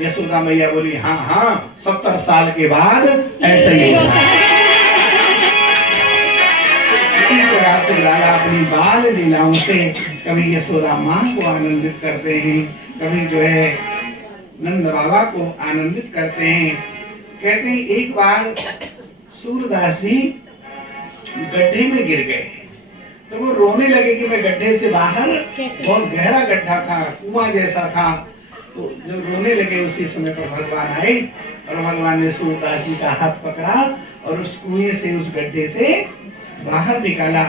यशोदा मैया बोली, हाँ हाँ 70 साल के बाद ऐसा ही होगा। इस प्रकार से लाला अपनी बाल लीलाओं से कभी यशोदा माँ को आनंदित करते हैं, कभी जो है नंद बाबा को आनंदित करते हैं। कहते हैं एक बार सूरदास जी गड्ढे में गिर गए, तो वो रोने लगे कि मैं गड्ढे से बाहर, बहुत गहरा गड्ढा था, कुआं जैसा था। तो जब रोने लगे उसी समय पर भगवान आए और भगवान ने सूरदास जी का हाथ पकड़ा और उस कुएं से, उस गड्ढे से बाहर निकाला।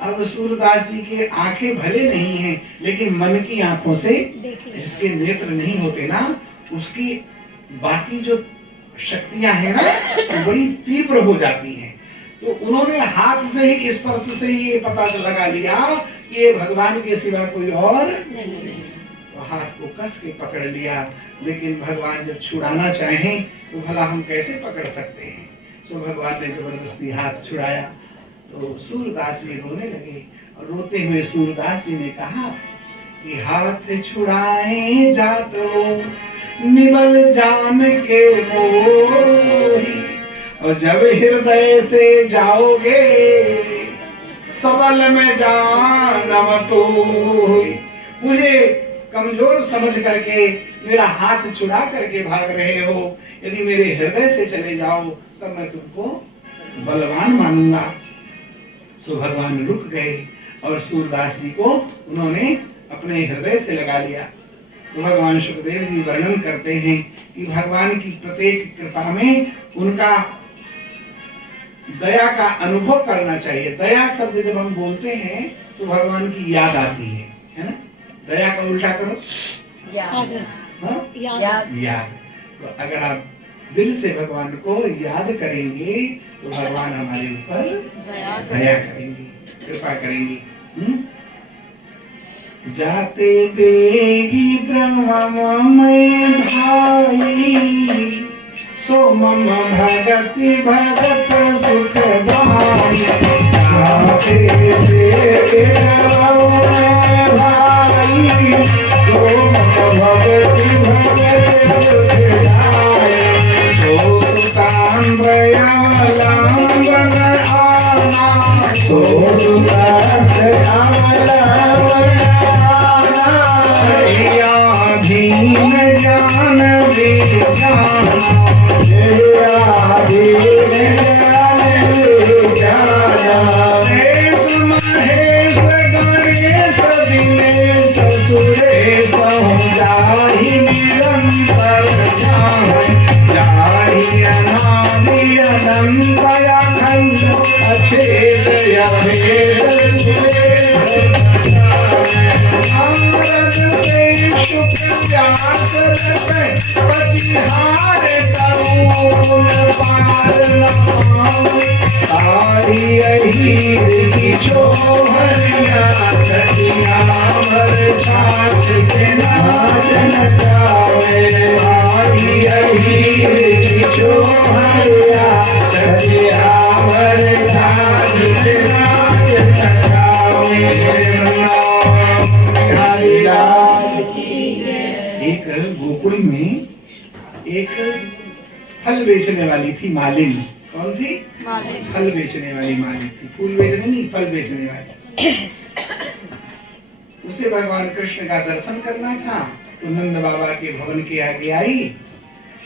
अब सूरदास जी के आंखें भले नहीं हैं, लेकिन मन की आंखों से जिसके नेत्र नहीं होते ना, उसकी बाकी जो शक्तियां हैं ना, तो बड़ी तीव्र हो जाती हैं। तो उन्होंने हाथ से ही, स्पर्श से ही ये पता लगा लिया कि ये भगवान के सिवा कोई और नहीं। तो हाथ को कस के पकड़ लिया, लेकिन भगवान जब छुड़ाना चाहें तो भला हम कैसे पकड़ सकते हैं। तो भगवान ने जबरदस्ती हाथ छुड़ाया तो सूरदास जी रोने लगे, और रोते हुए सूरदास जी ने कहा कि हाथ छुड़ाए जा तो निबल जान के मोही, और जब हृदय से जाओगे सबल में जानम तोय। मुझे कमजोर समझ करके मेरा हाथ छुड़ा करके भाग रहे हो, यदि मेरे हृदय से चले जाओ तब मैं तुमको बलवान मानूंगा। सो भगवान रुक गए और सूरदास जी को उन्होंने अपने हृदय से लगा लिया। तो भगवान सुखदेव जी वर्णन करते हैं कि भगवान की प्रत्येक कृपा में उनका दया का अनुभव करना चाहिए। दया शब्द जब हम बोलते हैं तो भगवान की याद आती है ना। दया का उल्टा करो, याद हाँ? याद। तो अगर आप दिल से भगवान को याद करेंगे तो भगवान हमारे ऊपर दया करेंगे, कृपा करेंगे। जाते बेगी द्रवम में भाई, सो मम भगति भगत सुखदाई। जाते बेगी द्रवम में भाई, सो मम भगति भगत सुखदाई। सो सुतान भयवलंबन आना, सो सुतान भयवलंबन दीन जान विज्ञान, दीन जान विज्ञान। महेश महेश गणेश दिनेश सुरेश जाहि निरंतर जाहि, जाहि अनादि अनंत अखंड अछेद अभेद पतिहार तरुण पार आई यही चोभरिया छठिया भर छाछ के नाचन जावे। आई यही चोभरिया छठिया भर छाछ के नाचन जावे। एक गोकुल में एक फल बेचने वाली थी मालिन। कौन थी? मालिन। फल बेचने वाली मालिन थी, फूल बेचने नहीं, फल बेचने वाली। उसे भगवान कृष्ण का दर्शन करना था तो नंद बाबा के भवन के आगे आई।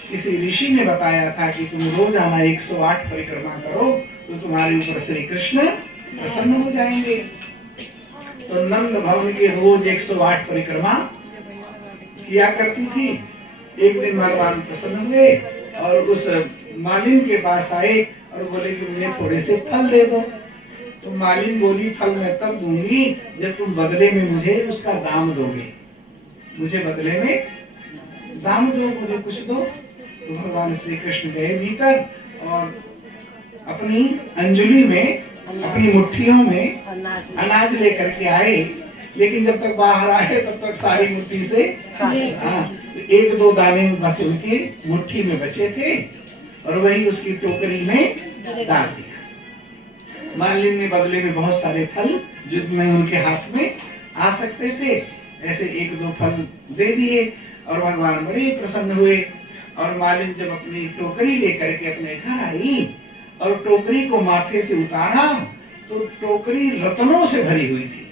किसी ऋषि ने बताया था कि तुम रोजाना 108 परिक्रमा करो तो तुम्हारे ऊपर श्री कृष्ण प्रसन्न हो जाएंगे। तो नंद भवन के रोज 108 परिक्रमा किया करती थी। एक दिन भगवान प्रसन्न हुए और उस मालिन के पास आए और बोले कि मुझे थोड़े से फल दे दो। तो मालिन बोली फल मैं तब दूंगी जब तुम बदले में मुझे उसका दाम दोगे, मुझे बदले में दाम दो, मुझे कुछ दो। तो भगवान श्री कृष्ण गए भीतर और अपनी अंजलि में, अपनी मुट्ठियों में अनाज लेकर के आए। लेकिन जब तक बाहर आए तब तक सारी मुट्ठी से एक दो दाने बस उनकी मुट्ठी में बचे थे और वही उसकी टोकरी में डाल दिया। मालिन ने बदले में बहुत सारे फल जितने उनके हाथ में आ सकते थे ऐसे एक दो फल दे दिए और भगवान बड़े प्रसन्न हुए। और मालिन जब अपनी टोकरी लेकर के अपने घर आई और टोकरी को माथे से उतारा तो टोकरी रत्नों से भरी हुई थी,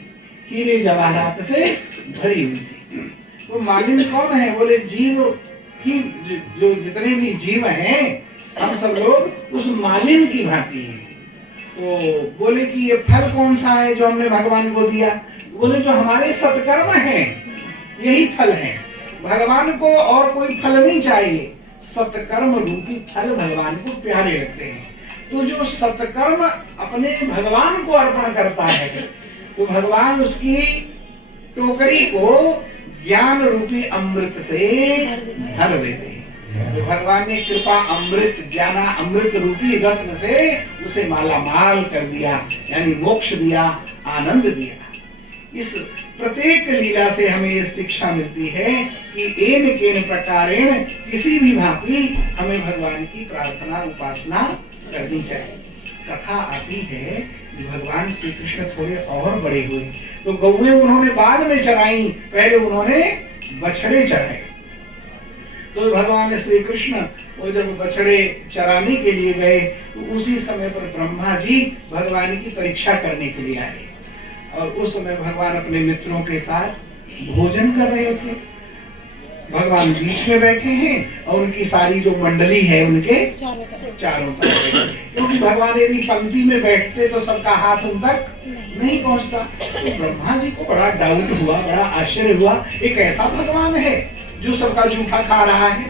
हीरे जवाहरात से भरी हुई थी। तो मालिन कौन है? बोले जीव की, जो जितने भी जीव हैं हम सब लोग उस मालिन की भांति हैं। तो बोले कि ये फल कौन सा है जो हमने भगवान को दिया? बोले जो हमारे सत्कर्म हैं यही फल है, भगवान को और कोई फल नहीं चाहिए। सत्कर्म रूपी फल भगवान को प्यारे लगते हैं। तो जो सत्कर्म अपने भगवान को अर्पण करता है तो भगवान उसकी टोकरी को ज्ञान रूपी अमृत से भर देते हैं। तो भगवान ने कृपा अमृत, ज्ञाना अमृत रूपी रत्न से उसे माला माल कर दिया, यानी मोक्ष दिया, आनंद दिया। इस प्रत्येक लीला से हमें ये शिक्षा मिलती है कि एन केन प्रकारेण किसी भी भांति हमें भगवान की प्रार्थना उपासना करनी चाहिए। कथा आती है भगवान श्री कृष्ण थोड़े और बड़े हुए तो गौएं उन्होंने बाद में चराई, पहले उन्होंने बछड़े चराए। तो भगवान श्री कृष्ण वो जब बछड़े चराने के लिए गए तो उसी समय पर ब्रह्मा जी भगवान की परीक्षा करने के लिए आए और उस समय भगवान अपने मित्रों के साथ भोजन कर रहे थे। भगवान बीच में बैठे हैं और उनकी सारी जो मंडली है उनके चारों तरफ, क्योंकि भगवान यदि पंक्ति में बैठते तो सबका हाथ उन तक नहीं पहुंचता। तो ब्रह्मा जी को बड़ा डाउट हुआ, बड़ा आश्चर्य हुआ, एक ऐसा भगवान है जो सबका जूठा खा रहा है,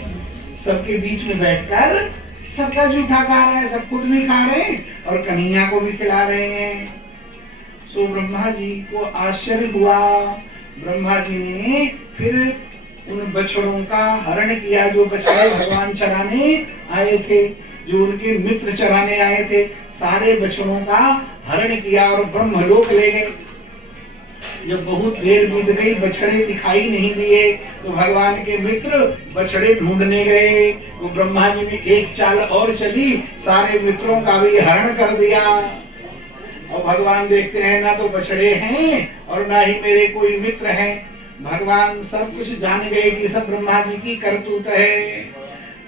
सबके बीच में बैठकर सबका जूठा खा रहा है, सब खुद भी खा रहे हैं और कन्हैया को भी खिला रहे हैं। सो ब्रह्मा जी को आश्चर्य हुआ। ब्रह्मा जी ने फिर उन बछड़ों का हरण किया जो बछड़े भगवान चराने आए थे, जो उनके मित्र चराने आए थे, सारे बछड़ों का हरण किया और ब्रह्मलोक ले गए। जब बहुत देर बीत गई, बछड़े दिखाई नहीं दिए तो भगवान के मित्र बछड़े ढूंढने गए। तो ब्रह्मा जी ने एक चाल और चली, सारे मित्रों का भी हरण कर दिया। और भगवान देखते हैं ना तो बछड़े हैं और ना ही मेरे कोई मित्र हैं। भगवान सब कुछ जान गए कि सब ब्रह्मा जी की करतूत है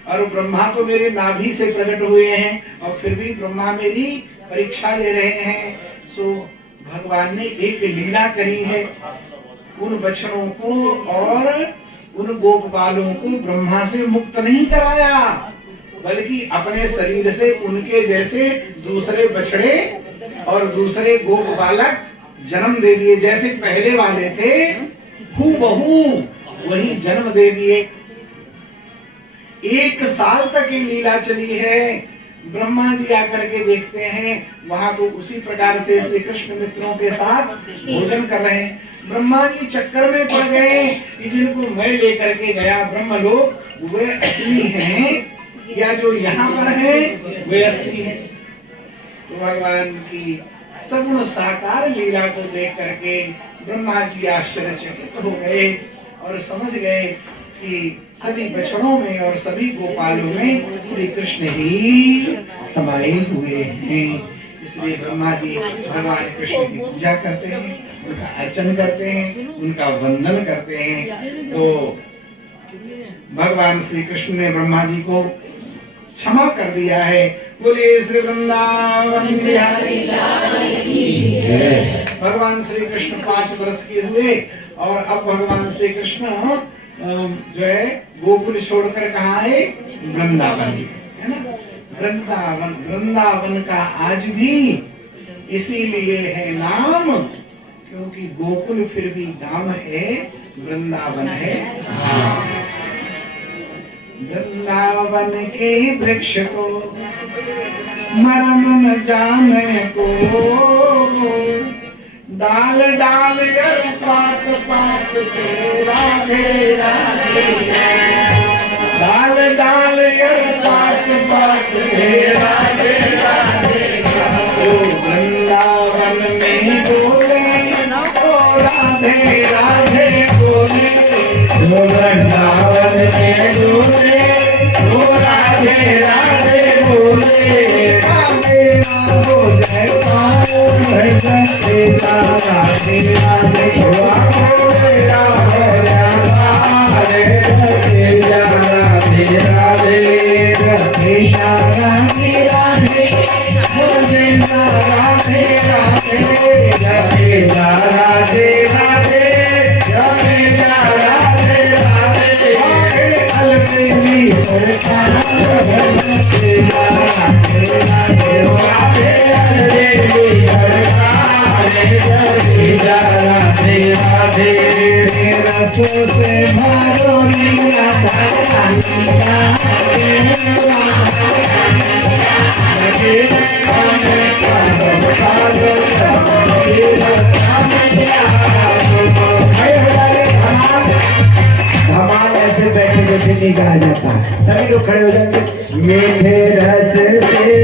और ब्रह्मा तो मेरे नाभि से प्रकट हुए हैं और फिर भी ब्रह्मा मेरी परीक्षा ले रहे हैं। सो भगवान ने एक लीला करी है, उन बछड़ों को और उन गोपबालों को ब्रह्मा से मुक्त नहीं कराया, बल्कि अपने शरीर से उनके जैसे दूसरे बछड़े और दूसरे गोप बालक जन्म दे दिए। जैसे पहले वाले थे हूबहू वही जन्म दे दिए। 1 साल तक ये लीला चली है। ब्रह्मा जी आकर के देखते हैं वहां तो उसी प्रकार से श्री कृष्ण मित्रों के साथ भोजन कर रहे हैं। ब्रह्मा जी चक्कर में पड़ गए कि जिनको मैं लेकर के गया ब्रह्मलोक वे असली हैं या जो यहाँ पर है वे असली हैं। तो भगवान की सगुण साकार लीला को देख करके ब्रह्मा जी आश्चर्यचकित हो गए और समझ गए कि सभी बछड़ों में और सभी गोपालों में श्री कृष्ण ही समाये हुए हैं। इसलिए ब्रह्मा जी भगवान कृष्ण की पूजा करते हैं, उनका अर्चन करते हैं, उनका वंदन करते हैं। तो भगवान श्री कृष्ण ने ब्रह्मा जी को क्षमा कर दिया है। बोलिए श्री वृंदावन बिहारी लाल की जय। भगवान श्री कृष्ण 5 वर्ष के हुए और अब भगवान श्री कृष्ण जो है गोकुल छोड़कर कहाँ आए? वृंदावन, है ना। वृंदावन, वृंदावन का आज भी इसीलिए है नाम क्योंकि गोकुल फिर भी गांव है, वृंदावन है धाम। वृंदावन के वृक्ष को मरम न जाने को, डाल डाल यर पात पात पे राधे राधे, डाल डाल यर पात पात पे राधे राधे। ओ वृंदावन में बोले ओ राधे राधे बोले, ओ वृंदावन में बोले ओ राधे राधे बोले। राधे हो जय राधे राधे राधे राधे ऐसे बैठे बैठे नहीं गाया जाता, सभी लोग खड़े हो जाएंगे। मीठे रस से